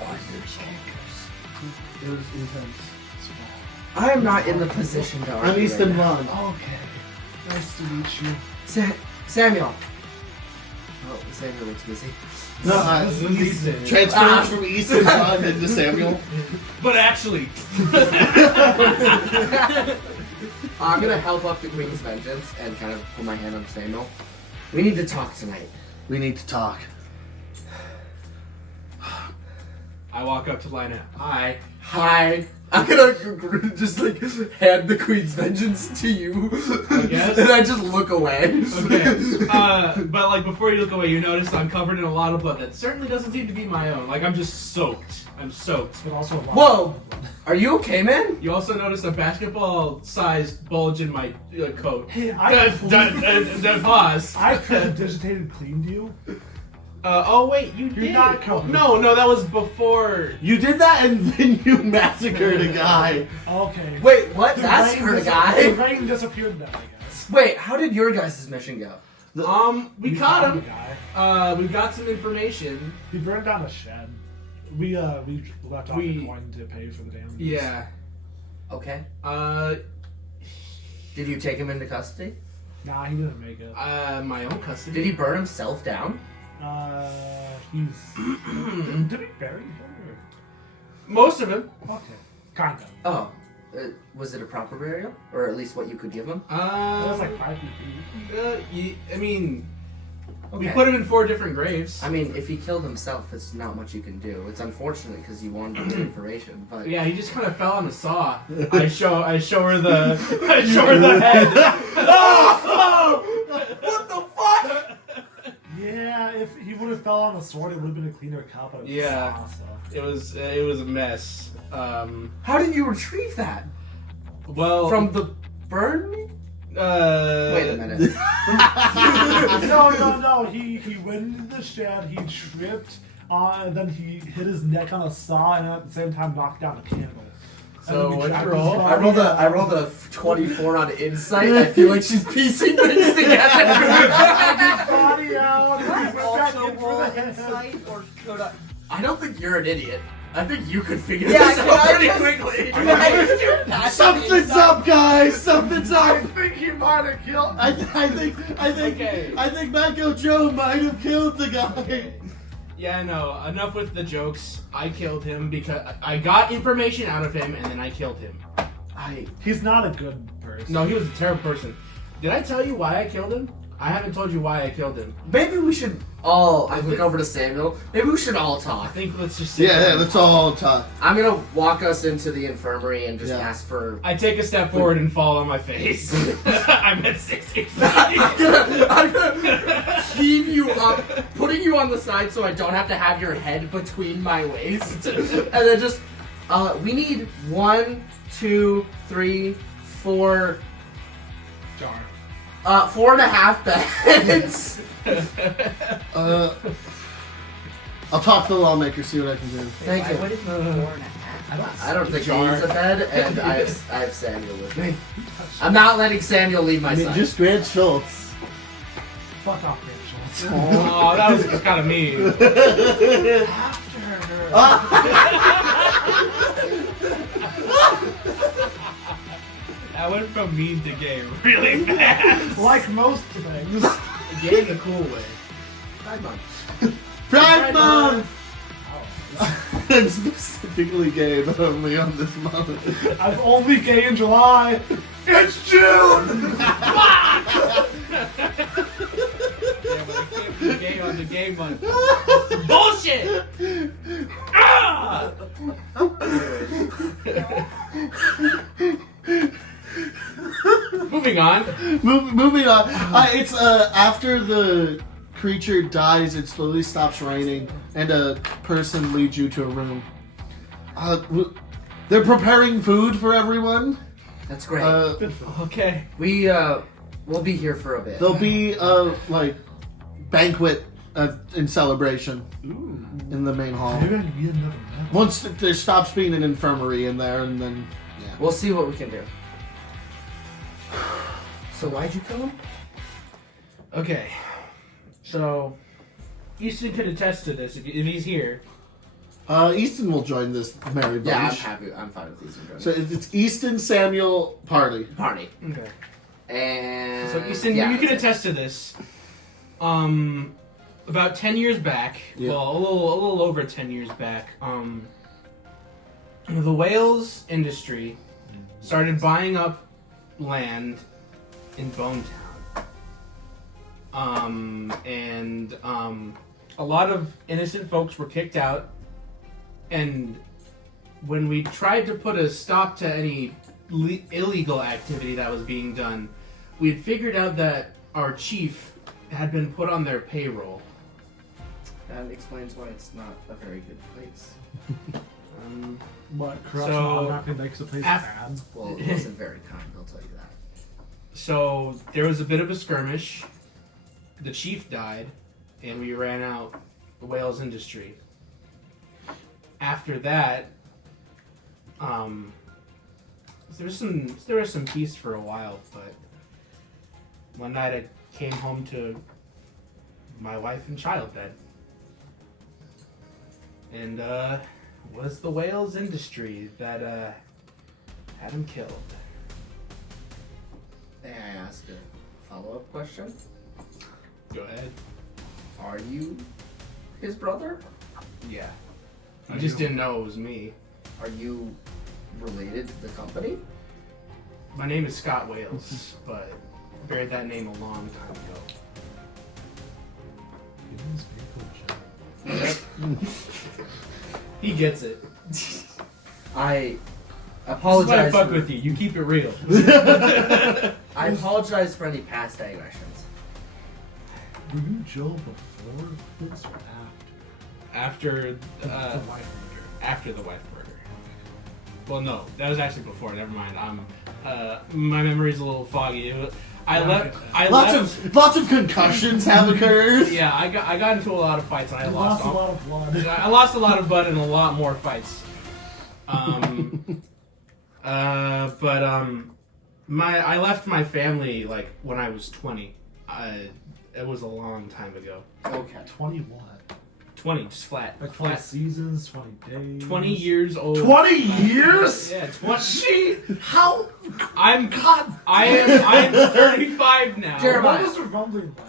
was intense. I am not in the position to argue I'm Easton right now. Blonde. Okay. Nice to meet you. Samuel. Oh, Samuel looks busy. No, This is Easton. transferred from Easton Blonde into Samuel. But actually, I'm gonna help up the Queen's Vengeance and kind of put my hand on Samuel. We need to talk tonight. We need to talk. I walk up to Lynette. Hi. Hi. I'm gonna just like hand the Queen's Vengeance to you. I guess. And I just look away. Okay. But like before you look away, you notice I'm covered in a lot of blood that certainly doesn't seem to be my own. Like I'm just soaked. I'm soaked. But also a lot Whoa! Are you okay, man? You also notice a basketball-sized bulge in my coat. Hey, I Pause. I prestidigitated cleaned you. Oh wait, you did. not covered. No, that was before. You did that and then you massacred a guy. Okay. Wait, what? The That's rain her The guy. rain disappeared then, I guess. Wait, how did your guys' mission go? We caught found him. the guy. We got some information. He burned down a shed. We left off We- the coin to pay for the damages. Yeah. Okay. Did you take him into custody? Nah, he didn't make it. My own custody. Did he burn himself down? Did we bury him? Most of him. Or? Okay. Kind of. Oh. Was it a proper burial? Or at least what you could give him? It was like 5 feet deep. I mean, we Okay. put him in 4 different graves. I mean, if he killed himself, it's not much you can do. It's unfortunate because you wanted to get information, but Yeah, he just kind of fell on the saw. I show her the head. what the fuck? Yeah, if he would have fell on the sword, it would have been a cleaner cut, but it was Yeah. saw, so. It was a mess. How did you retrieve that? Well, From the burn? Wait a minute. No. He went into the shed, he tripped, and then he hit his neck on a saw, and at the same time knocked down a candle. So And then we what'd tracked you his roll? body. I rolled a 24 on insight. I feel like she's piecing things together. Body out, and he went back Also in roll for the head. insight, or could I? I don't think you're an idiot. I think you could figure Yeah, this can out I pretty just- quickly. Can I just do passive Something's insight? up, guys. Something's I up. think he might have killed. Okay. I think Manco Joe might have killed the guy. Yeah, no. Enough with the jokes. I killed him because I got information out of him, and then I killed him. He's not a good person. No, he was a terrible person. Did I tell you why I killed him? I haven't told you why I killed him. Maybe we should all. I look over to Samuel. Maybe we should all I talk. think let's just sit Yeah, down. let's all talk. I'm gonna walk us into the infirmary and just Yeah. ask for. I take a step forward and fall on my face. I'm at 60. I'm gonna heave you up, putting you on the side so I don't have to have your head between my waist, and then just. We need 1, 2, 3, 4. Jar. 4.5 beds. I'll talk to the lawmaker, see what I can do. Thank Why you. would it be 4.5? I don't think he needs a bed, and I have Samuel with me. I'm not letting Samuel leave my I mean, side. just Grant Schultz. Fuck off, Grant Schultz. Oh, that was kind of mean. I went from mean to gay really fast. Like most things. Gay in a cool way. Pride Month. Pride Month! I'm specifically gay, but only on this moment. I'm only gay in July. It's June. Yeah, but I can't be gay on the gay month. Bullshit! Ah! Moving on. Moving on. It's after the creature dies, it slowly stops raining, and a person leads you to a room. They're preparing food for everyone. That's great. Okay. We'll be here for a bit. There'll be like banquet in celebration in the main hall. Maybe I can get another medal. Once there stops being an infirmary in there, and then We'll see what we can do. So why'd you kill him? Okay. So, Easton could attest to this if he's here. Easton will join this merry bunch. Yeah, I'm happy. I'm fine with these. So it's Easton, Samuel, Party. Party. Okay. And So, Easton, yeah, you can that's it. attest to this. About 10 years back, Yeah. well, a little over 10 years back, the Wales industry started buying up land in Bone Town. And a lot of innocent folks were kicked out. And when we tried to put a stop to any illegal activity that was being done, we had figured out that our chief had been put on their payroll. That explains why it's not a very good place. What corruption So, automatically makes a place bad? Well, it wasn't very kind, I'll tell you that. So there was a bit of a skirmish. The chief died, and we ran out the Wales industry. After that, there was some peace for a while, but one night I came home to my wife and child dead. And was the Wales industry that had him killed. May I ask a follow-up question? Go ahead. Are you his brother? Yeah. I just didn't know it was me. Are you related to the company? My name is Scott Wales, but I buried that name a long time ago. He gets it. I That's why I apologize. fuck with you. You keep it real. I apologize for any past aggressions. Were you Joe before this or After after the wife murder? after the wife murder. Well, no, that was actually before. Never mind. My memory's a little foggy. I left. Lots of concussions have occurred. Yeah, I got into a lot of fights and I You lost. lost a lot of blood. I lost a lot of blood and a lot more fights. I left my family like when I was 20. It was a long time ago. Okay. 20 what? 20, just flat. Like 20 flat. seasons, 20 days. 20 years old. 20 years? Yeah, 20. Gee, how? I'm 35 now. Jeremiah. What was the rumbling like?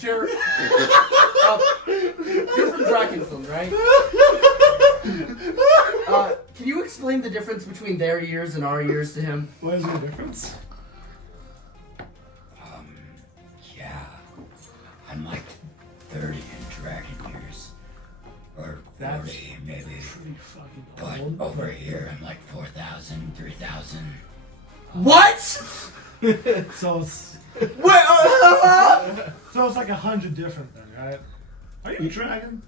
You're from Drakenfeld, right? Can you explain the difference between their years and our years to him? What is the difference? Yeah. I'm like 30 in dragon years. Or 40, maybe. Pretty fucking But old. over here, I'm like 4,000, 3,000. What? So it's Wait, so it's like 100 different then, right? Are you a dragon?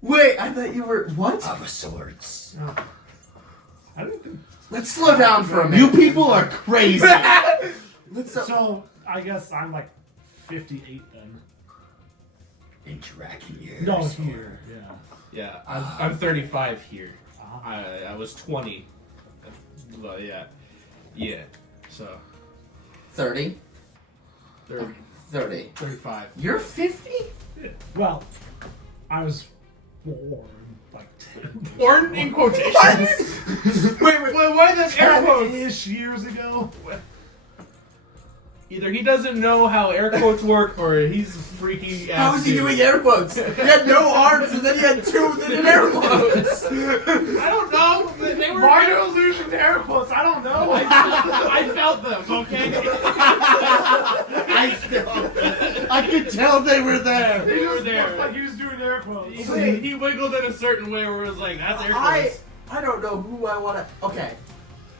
wait, I thought you were. What? Of swords. I didn't think. Let's slow down for a You minute. people are crazy. So I guess I'm like 58 then. In dragon years. No, or- here, yeah. Yeah, I'm 35 here. Uh-huh. I was 20. Well, yeah. Yeah, so 30. 30, 30. 35. You're 50? Well, I was born like 10. Born in quotations. Wait, why the air quotes? 10-ish years ago. Either he doesn't know how air quotes work, or he's freaking out. How is he doing air quotes? He had no arms, and then he had two that did air quotes. I don't know. They were Minor illusion air quotes. I don't know. I felt them. Okay. I could tell they were there. They were Looked there. like he was doing air quotes. He wiggled in a certain way where it was like, that's air quotes. I don't know who I want to. Okay,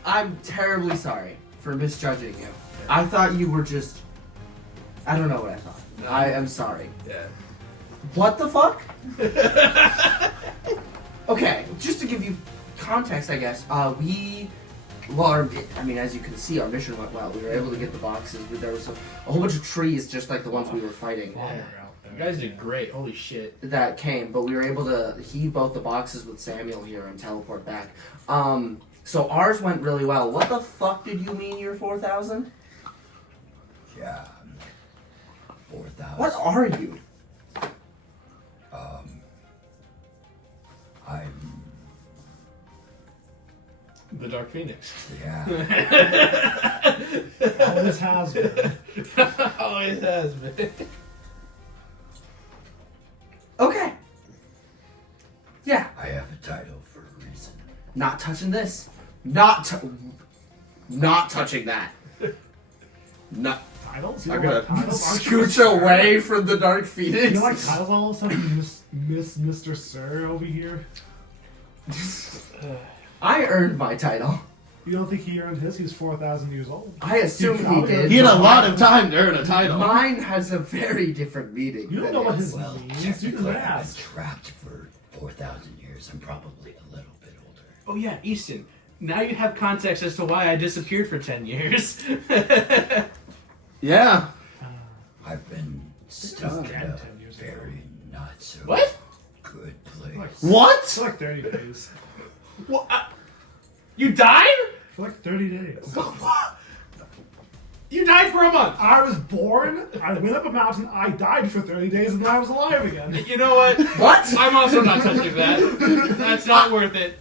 I'm terribly sorry for misjudging you. I thought you were just. I don't know what I thought. I am sorry. Yeah. What the fuck? Okay, just to give you context, I guess. Well, I mean, as you can see, our mission went well. We were able to get the boxes. There was a whole bunch of trees, just like the ones we were fighting. Yeah. You guys did great. Holy shit. That came, but we were able to heave both the boxes with Samuel here and teleport back. So ours went really well. What the fuck did you mean you're 4,000? Yeah. 4,000. What are you? I'm. The Dark Phoenix. Yeah. Always has been. Always has been. Okay. Yeah. I have a title for a reason. Not touching this. Not touching that. Not. Titles? You I'm don't gonna like titles? Aren't you scooch Mr. away from the Dark Phoenix. You don't like titles all of a sudden? Miss Mr. Sir over here? I earned my title. You don't think he earned his? He's 4,000 years old. I assume he did. He had a lot of time to earn a title. Mine has a very different meaning. You don't than know what his. his Well, means. You can technically, I've been ask. trapped for 4,000 years. I'm probably a little bit older. Oh yeah, Easton. Now you have context as to why I disappeared for 10 years. Yeah. I've been stuck in dead a 10 years ago. very not so What? good place. Like, What? It's like 30 days. What? You died? For like 30 days. You died for a month. I was born, I went up a mountain, I died for 30 days, and then I was alive again. You know what? What? I'm also not touching that. That's not worth it.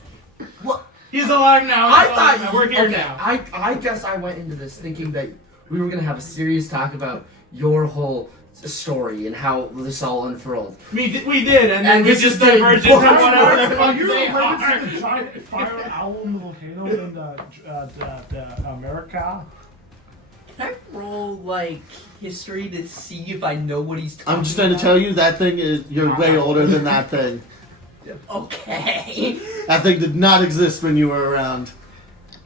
What? He's alive now. I He's alive thought now. We're here okay, now. I guess I went into this thinking that we were gonna have a serious talk about your whole story and how this all unfurled. We did, and then And we this just is getting diverged into boring. whatever the Are fuck you they related are. to the giant fire owl in the volcano in America? Can I roll like history to see if I know what he's talking I'm just going to tell you that thing is, you're way older than that thing. Okay. That thing did not exist when you were around.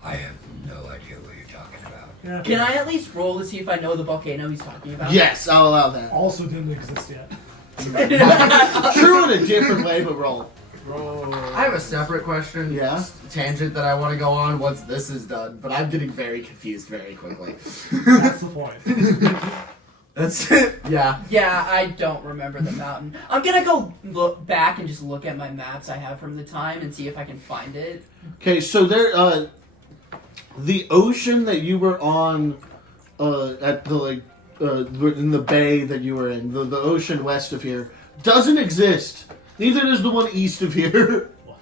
I have no idea what you're talking about. Yeah. Can I at least roll to see if I know the volcano he's talking about? Yes, I'll allow that. Also didn't exist yet. True in a different way, but roll. I have a separate question. Yeah? Tangent that I want to go on once this is done, but I'm getting very confused very quickly. That's the point. That's it. Yeah. Yeah, I don't remember the mountain. I'm gonna go look back and just look at my maps I have from the time and see if I can find it. Okay, so there, the ocean that you were on, at the, like, in the bay that you were in, the ocean west of here, doesn't exist. Neither does the one east of here. What?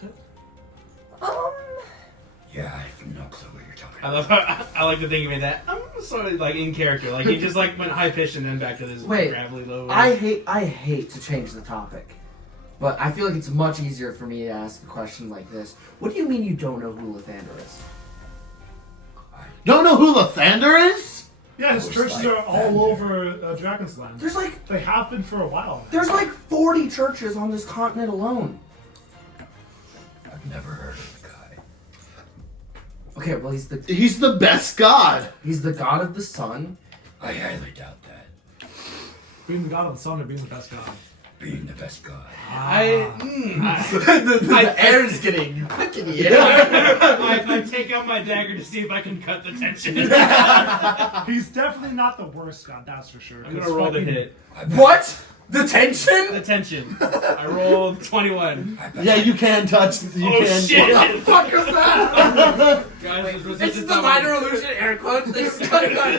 Yeah, I have no clue what you're talking I about. love. I like to think you made that. I'm sort of like in character. Like he just like went high pitched and then back to this Wait, gravelly low. I hate to change the topic, but I feel like it's much easier for me to ask a question like this. What do you mean you don't know who Lathander is? Don't know who Lathander is? Yeah, his Looks churches like are all Thunder. over Dragon's Land. There's like They have been for a while now. There's like 40 churches on this continent alone. I've never heard of the guy. Okay, well he's He's the best god. the god of the sun. I highly doubt that. Being the god of the sun or being the best god? Being the best god. the air's getting thick in here. I take out my dagger to see if I can cut the tension. He's definitely not the worst god, that's for sure. I'm gonna roll the hit. What? The tension? The tension. I rolled 21. Yeah, you can touch. You Oh can. shit! What the fuck is that? Guys, there's It's resistance the on my- minor illusion air quotes. They stuck on.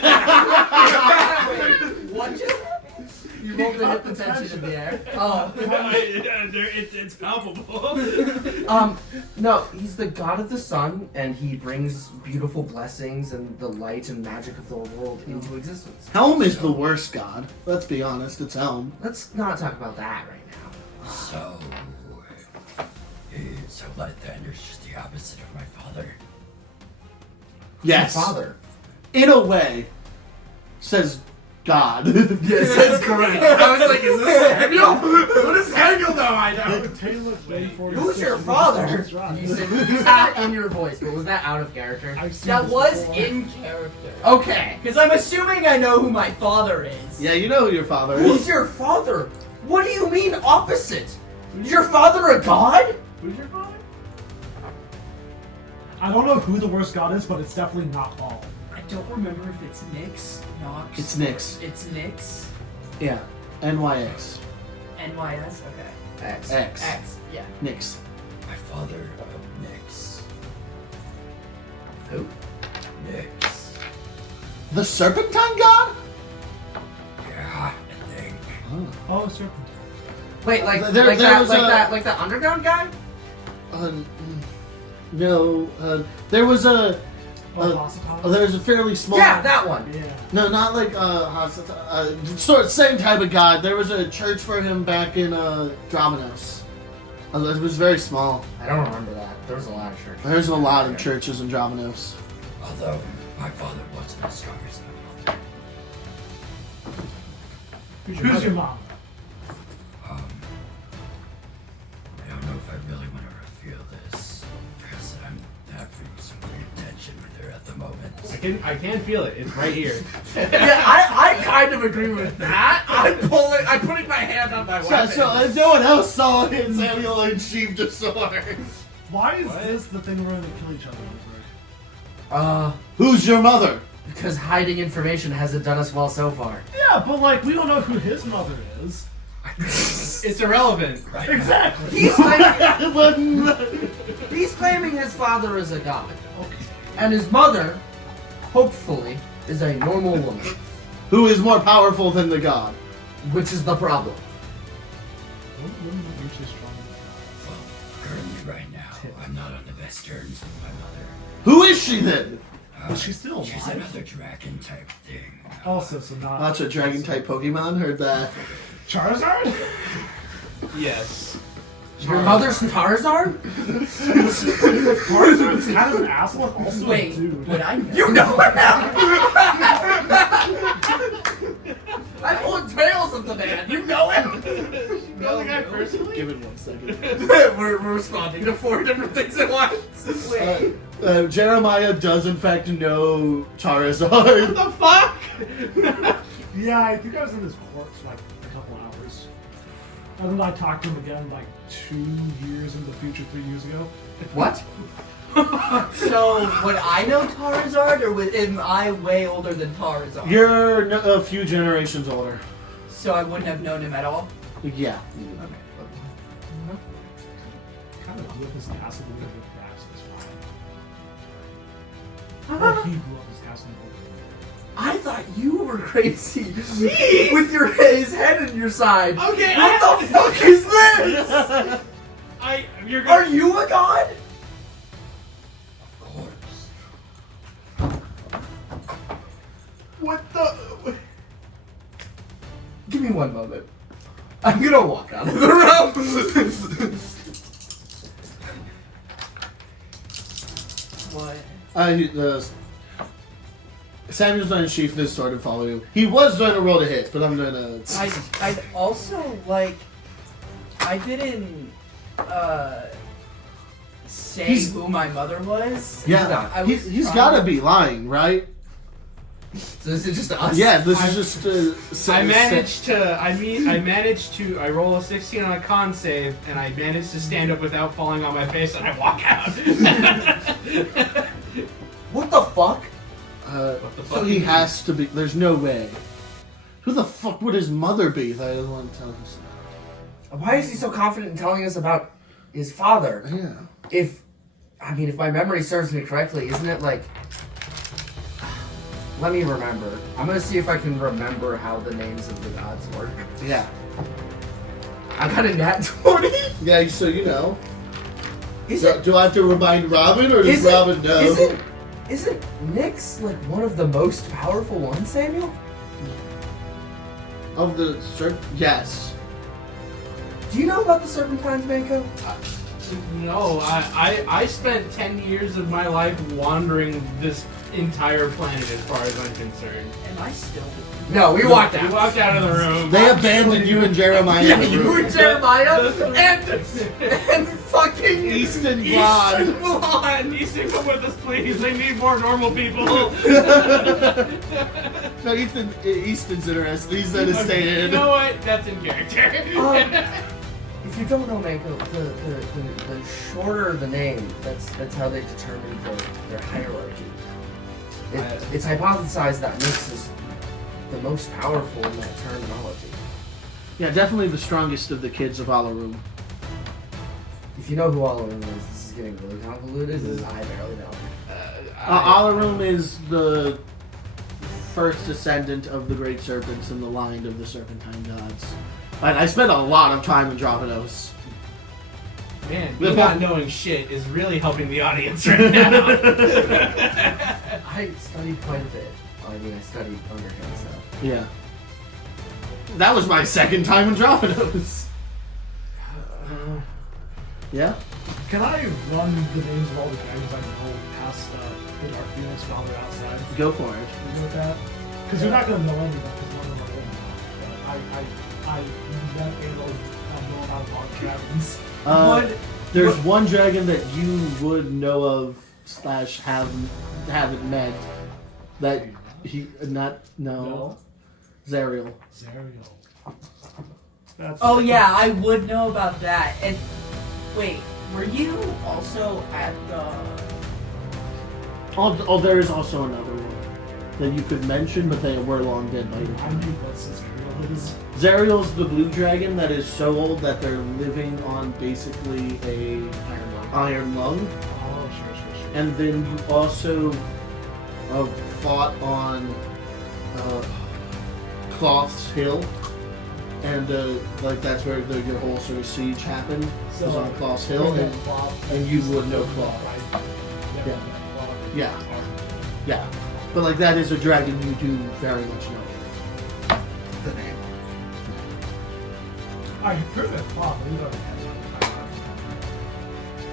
What just happened? You rolled to hit the tension in the air. Oh. It's palpable. No, he's the god of the sun, and he brings beautiful blessings and the light and magic of the world into existence. Helm is the worst god. Let's be honest, it's Helm. Let's not talk about that right now. So Lathander's just the opposite of my father. Yes. Your father. In a way, says God. Yes, that's correct. I was like, is this Samuel? What is Samuel though? I know. Who's your father? You said that in your voice, but was that out of character? That was in character. Okay. Because I'm assuming I know who my father is. Yeah, you know who your father Who's is. your father? What do you mean opposite? Is your father a god? Who's your father? I don't know who the worst god is, but it's definitely not Paul. I don't remember if it's Nyx, Nox. It's Nyx. It's Nyx. Yeah. NYX. NYS? Okay. X. X. X, yeah. Nyx. My father, Nyx. Who? Nyx. The Serpentine god? Yeah, I think. Oh, Serpent. Wait, like There was like that underground guy? No. There was a. Hospital? There's a fairly small. Yeah, that one. Yeah. No, not like sort of same type of god. There was a church for him back in Dromenos. It was very small. I don't remember that. There was a lot of churches. There's a lot of churches in Dromenos. Although my father wasn't as strong as my mother. Who's your mom? I don't know if I really want to reveal this because I'm having some weird tension with her at the moment. I can feel it. It's right here. Yeah, I kind of agree with that. I'm putting my hand on my weapon. So if no one else saw it, Samuel unsheathed a sword. Why is this the thing we're going to kill each other over? Who's your mother? Because hiding information hasn't done us well so far. Yeah, but like, we don't know who his mother is. It's irrelevant. Right. Exactly. He's claiming his father is a god. Okay. And his mother, hopefully, is a normal woman. Who is more powerful than the god? Which is the problem. Women are usually strong. Well, currently right now, I'm not on the best terms with my mother. Who is she then? But she's still alive. She's another dragon type thing. Also, so not. That's a dragon type Pokemon. Heard that. Charizard? Yes. Your mother's Tarzan? Charizard's kind of an asshole, and also a Wait, dude. would I know? You know it now! I pulled tails of the man. You know it. Know the guy personally? Give it 1 second. we're responding to 4 different things at once. Wait. Jeremiah does in fact know Charizard. What the fuck? Yeah, I think I was in his corpse for like a couple hours. And then I talked to him again like 2 years in the future, 3 years ago. What? So, would I know Tarzard, or am I way older than Tarzard? You're a few generations older. So I wouldn't have known him at all? Yeah. Kind of grew up his castle with Braxton, that's why. Or he grew up his castle with I thought you were crazy. With his head in your side. Okay, What the fuck is this? You're Are you a god? Of course. What the? Give me 1 moment. I'm gonna walk out of the room. What? Samuel's going to sheath this sword and follow you. He was going to roll to hit, but I'm going to... I'd also, like, I didn't, say who my mother was. Yeah, I was he's trying got to to- be lying, right? So this is just us? Yeah, this is just... I roll a 16 on a con save, and I managed to stand up without falling on my face, and I walk out. What the fuck? What the fuck? So he has to be... There's no way. Who the fuck would his mother be that he doesn't want to tell us Why is he so confident in telling us about his father? about? Yeah. If my memory serves me correctly, isn't it like... Let me remember. I'm gonna see if I can remember how the names of the gods work. Yeah. I got a nat 20. Yeah, so you know. Is Do, it? do I have to remind Robin, or does Is it- Robin know? Isn't Nyx like one of the most powerful ones, Samuel? Of the yes. Do you know about the Serpentines, Manco? No, I spent 10 years of my life wandering this entire planet as far as I'm concerned. Am I still? No, we walked We out. walked out of the room. They abandoned you and Jeremiah. Yeah, in the you room. and Jeremiah and fucking Easton Blonde. Easton Blonde. Easton, come with us, please. They need more normal people. No, Easton's interested. He's there to stay You in. know what? That's in character. If you don't know, Manco, the shorter the name, that's how they determine their hierarchy. It's hypothesized that Nyx is the most powerful in that terminology. Yeah, definitely the strongest of the kids of Alarum. If you know who Alarum is, this is getting really convoluted, because I barely know. Alarum is the first descendant of the great serpents in the line of the serpentine gods. I spent a lot of time in Dravados. Man, me not knowing shit is really helping the audience right now. I studied quite a bit. I mean, I studied under him, so. Yeah. That was my second time in Dravados. Yeah? Can I run the names of all the dragons I know past the Dark Phoenix while they're outside? Go for it. You know that? Because you're not going to know any of them because one of them are women. But I never know about a lot of dragons. There's one dragon that you would know of / haven't met that he no. Zariel. That's Oh yeah, I would know about that. And wait, were you also at the? Oh, there is also another one that you could mention, but they were long dead by your I time. knew what Zariel is. Zariel's the blue dragon that is so old that they're living on basically a iron lung. Oh, sure. And then you also fought on Cloth's Hill, and that's where your whole sort of siege happened. So, was on Cloth's Hill, and you would know Cloth. Yeah. Yeah, but that is a dragon you do very much know. The name. I heard that Cloth.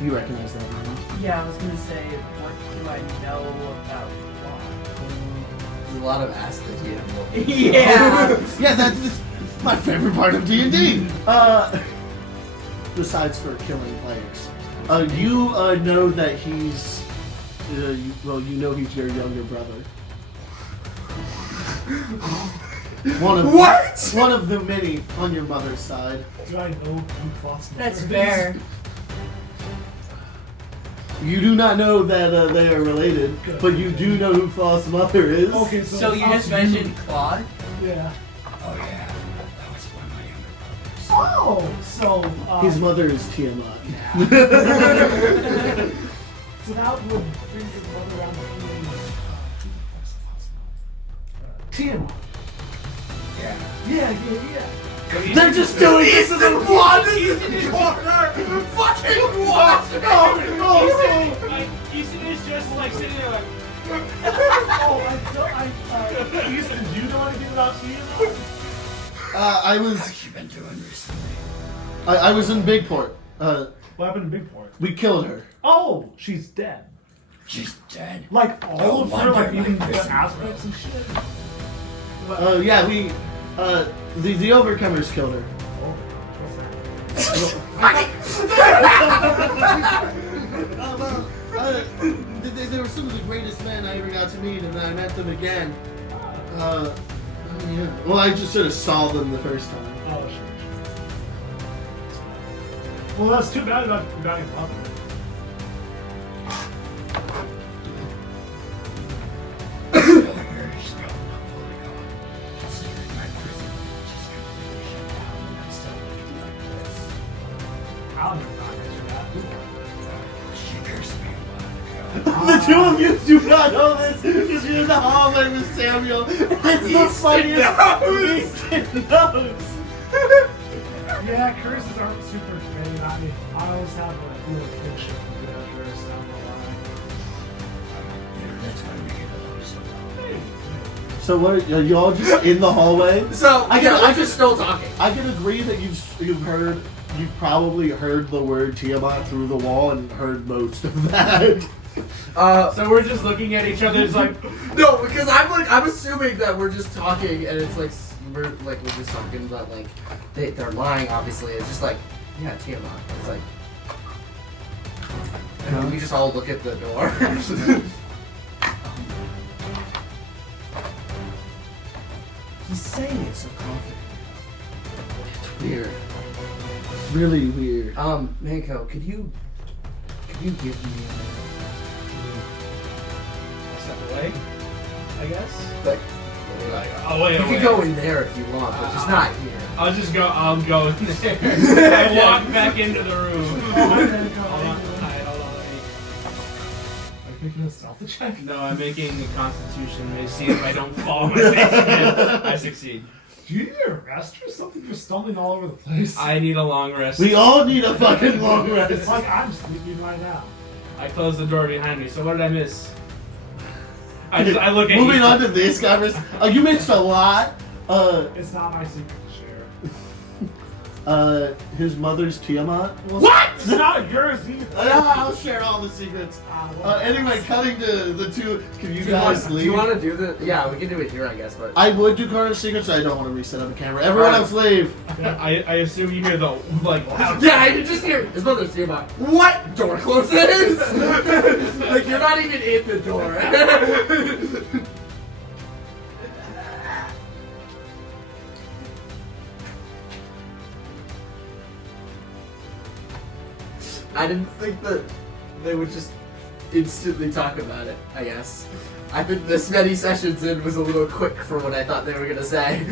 You recognize that name? Yeah, I was gonna say, what do I know about There's a lot of ass that you have. Yeah. Yeah, that's my favorite part of D&D. Besides for killing players, you know that he's you know he's your younger brother. One of the many on your mother's side. Do I know who Cloth's mother That's is? fair. You do not know that they are related, but you do know who Cloth's mother is. Okay, So you it's just up to mentioned Claude? Yeah. Oh yeah, that was one of my younger brothers. Oh, so His mother is Tiamat. So that would bring your brother around the Tiamat. Yeah. Yeah. They're just doing this in the Blonde is in the corner! Fucking what? Easton is just sitting there like. Houston, do you know anything about Tiamat? I What have you been doing recently? was in Bigport. What happened in Bigport? We killed her. Oh, she's dead. She's dead. Like all No of her, wonder even my the prison aspects and shit. Yeah, we the Overcomers killed her. Oh, what's that? They were some of the greatest men I ever got to meet, and then I met them again. Yeah. Well, I just sort of saw them the first time. Oh, sure. Well, that's too bad about your brother. She's probably not fully gone. Considering my prison just completely shut down and I'm still looking like this. I'll never not answer that. She cursed me a while ago. The two of you do not know this. Just pictures you in the hallway with Samuel. It's the funniest nose. Yeah, curses aren't super great. I mean, I always have a little kinship with the curse. I don't know why. Maybe that's why we get along so well. So what? Are you all just in the hallway? So I get- we're just still talking. I can agree that you've probably heard the word Tiamat through the wall and heard most of that. So we're just looking at each other. It's like, No, because I'm assuming that we're just talking and it's like we're just talking, but like they're lying. Obviously, it's just like yeah, Tiamat. It's like, and we just all look at the door. He's saying it so confident. It's weird. It's really weird. Manco, could you give me step away, I guess. like Oh wait, you can go in there if you want, but just not here. I'll go in there. I walk back into the room. Hold on. Are you making a stealth check? No, I'm making a constitution to see if I don't fall on my face again. I succeed. Do you need a rest or something? You're stumbling all over the place. I need a long rest. We all need a fucking long It's rest. like I'm sleeping right now. I closed the door behind me, so what did I miss? I look at Moving you. on to this conversation. You missed a lot. It's not my secret to share. His mother's Tiamat. What? It's not yours either. I'll share all the secrets. Anyway, cutting to the two. Can you guys Do leave? you want to do the? Yeah, we can do it here, I guess. But I would do Chronos secrets. I don't want to reset up a camera. Everyone else leave. I assume you hear the like. yeah, I can just hear his mother's Tiamat. What? Door closes. Like you're not even in the door. I didn't think that they would just instantly talk about it, I guess. I think this many sessions in was a little quick for what I thought they were gonna say.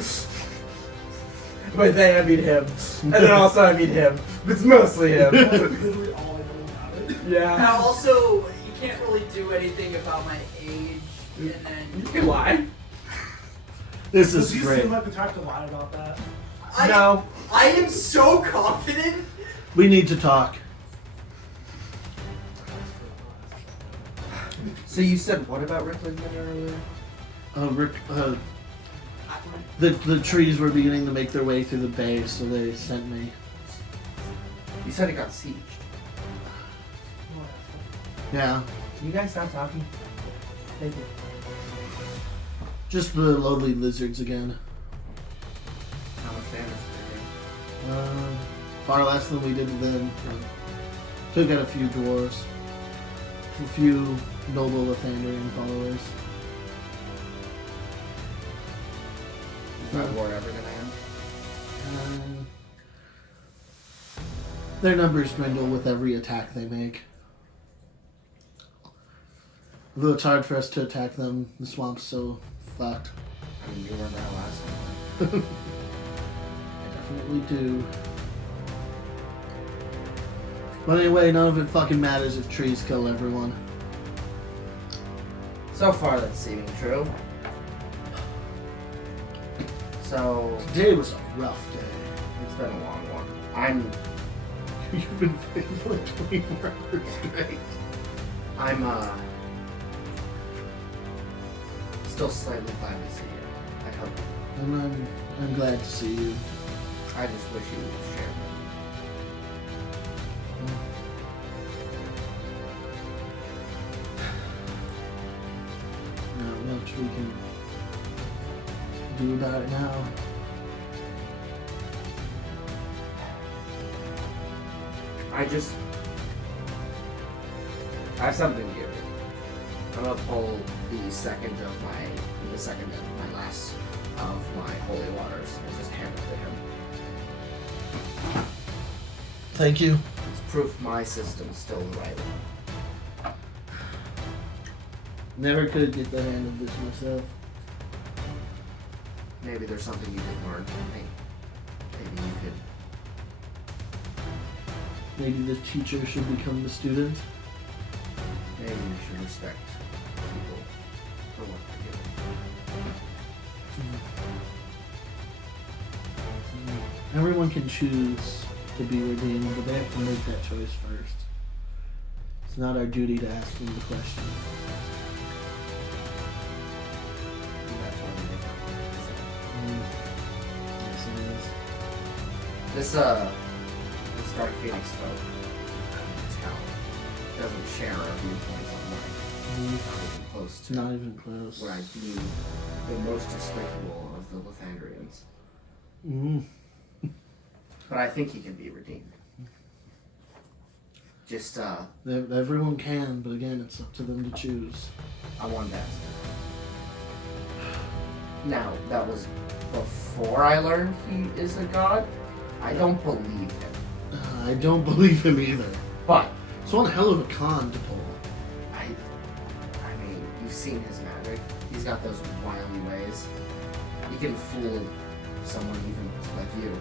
By they, I mean him. And then also I mean him. It's mostly him. That's literally all I know about it. Yeah. Now also, you can't really do anything about my age, and then You can lie. This Does is he great. seem like the type to lie about that? No. I am so confident. We need to talk. So you said what about Rick Lindman earlier? Rick, the trees were beginning to make their way through the bay, so they sent me. You said it got sieged. Yeah, Can you guys stop talking? Thank you. just the lonely lizards again. How much damage did Far less than we did then. Took out a few dwarves, a few noble Lathandrian followers. Is that war ever gonna end? Their numbers dwindle with every attack they make. Although it's hard for us to attack them, the swamp's so fucked. I mean, you weren't there last time. I definitely do. But anyway, none of it fucking matters if trees kill everyone. So far, that's seeming true. So, Today was a rough day. it's been a long one. You've been fighting for like 24 hours straight. I'm still slightly glad to see you. I hope. I'm glad to see you. I just wish you would share with Not much we can do about it now. I have something to give you. I'm gonna pull the second and my last of my holy waters and just hand it to him. Thank you. It's proof my system's still the right one. Never could get the hand of this myself. Maybe there's something you could learn from me. Maybe you could. Maybe the teacher should become the student. Maybe you should respect people for what they're doing. Everyone can choose to be redeemed, but they have to make that choice first. It's not our duty to ask them the question. And that's why we make Yes, it is. this Dark Phoenix folk, this town, doesn't share our viewpoints on life. Not even close to Not even close. what I view the most despicable of the Lathandrians. Mm. But I think he can be redeemed. Just, Everyone can, but again, it's up to them to choose. I wanted to ask. Now, that was before I learned he is a god. I don't believe him. I don't believe him either. But, It's one hell of a con to pull. I mean, you've seen his magic. He's got those wily ways. He can fool someone even like you.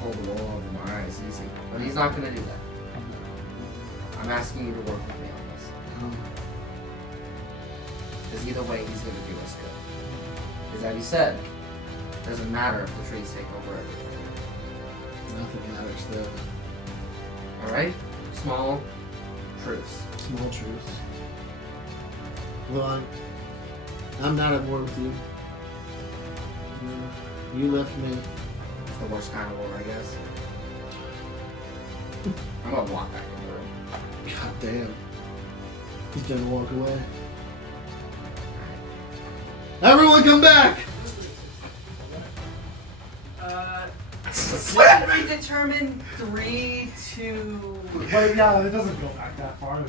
Hold the wool over my eyes easy. But he's not gonna do that. I'm asking you to work with me on this. Because either way, he's gonna do us good. Because as you said, it doesn't matter if the trees take over everything. Nothing matters there. Alright? Small truce. Small truth. Well, I'm not at war with you. You left me. It's the worst kind of war, I guess. I'm gonna walk back in the room. God damn. He's gonna walk away. Everyone come back! What did we determine 3 to? But yeah, it doesn't go back that far.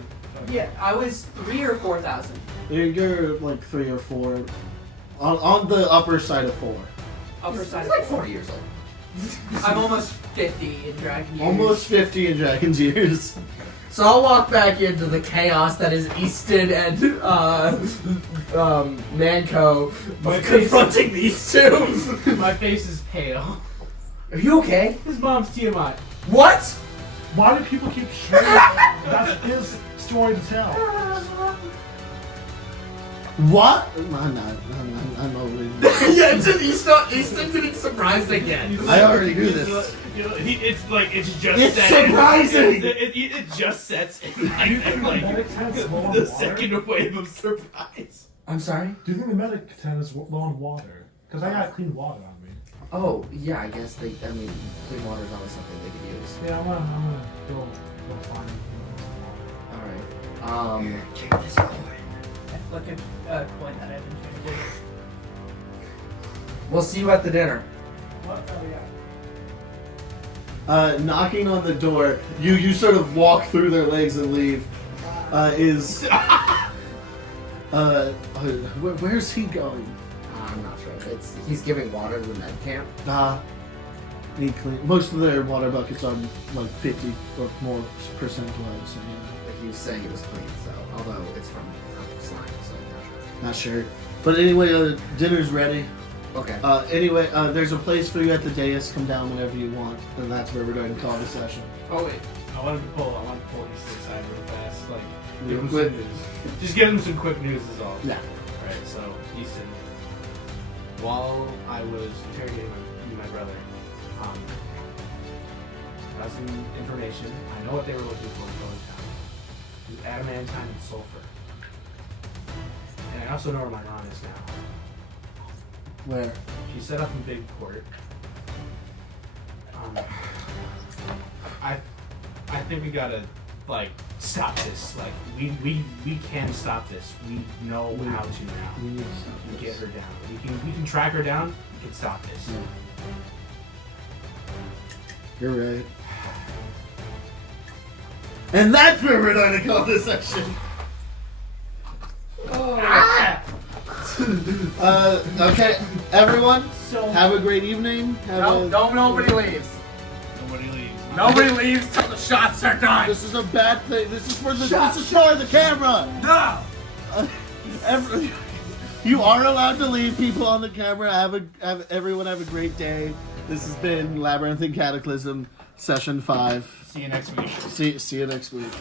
Yeah, I was 3 or 4,000. You're like 3 or 4. On the upper side of 4. Upper side. He's like 40 years old. I'm almost 50 in Dragon years. Almost 50 in Dragon's years. So I'll walk back into the chaos that is Easton and Manco confronting these two. My face is pale. Are you okay? His mom's TMI. What? Why do people keep sharing that? That's his story to tell. What? I'm not. I'm over it. Yeah, Easton getting surprised again. I already knew this. It's just It's set surprising! It just sets in like Medic tent's low on the water? second wave of surprise. I'm sorry? Do you think the medic tent is low on water? Because I got clean water on me. Oh, yeah, I guess clean water is always something they could use. Yeah, I'm gonna go find Alright. Check this coin. I flick a coin that I've been trying to do. We'll see you at the dinner. What? Oh, yeah. Knocking on the door, you sort of walk through their legs and leave. Where's he going? I'm not sure. He's giving water to the med camp. Need clean. Most of their water buckets are like 50 or more percent blood, so yeah. But he was saying it was clean, so although it's from slime, so I'm not sure. Not sure. But anyway, dinner's ready. Okay. Anyway, there's a place for you at the dais. Come down whenever you want, and that's where we're going to call the session. Oh wait, I want to pull these to the side real fast. Like, Real give him quick. some news. Just give him some quick news is all. Yeah. Right. So Easton, while I was interrogating my brother, got some information. I know what they were looking for in Going Town. It was adamantine and sulfur. And I also know where my mom is now. Where? She's set up in Big Court. I think we gotta stop this. Like we can stop this. We know how to now. We need to stop We this. get her down. We can track her down. We can stop this. Yeah. You're right. And that's where we're going to call this section. Okay, everyone, So have a great evening. Nobody leaves. Nobody leaves. Nobody leaves till the shots are done. This is a bad thing. This is for the camera. No. You are allowed to leave people on the camera. Everyone have a great day. This has been Labyrinth and Cataclysm, Session 5. See you next week. See you next week.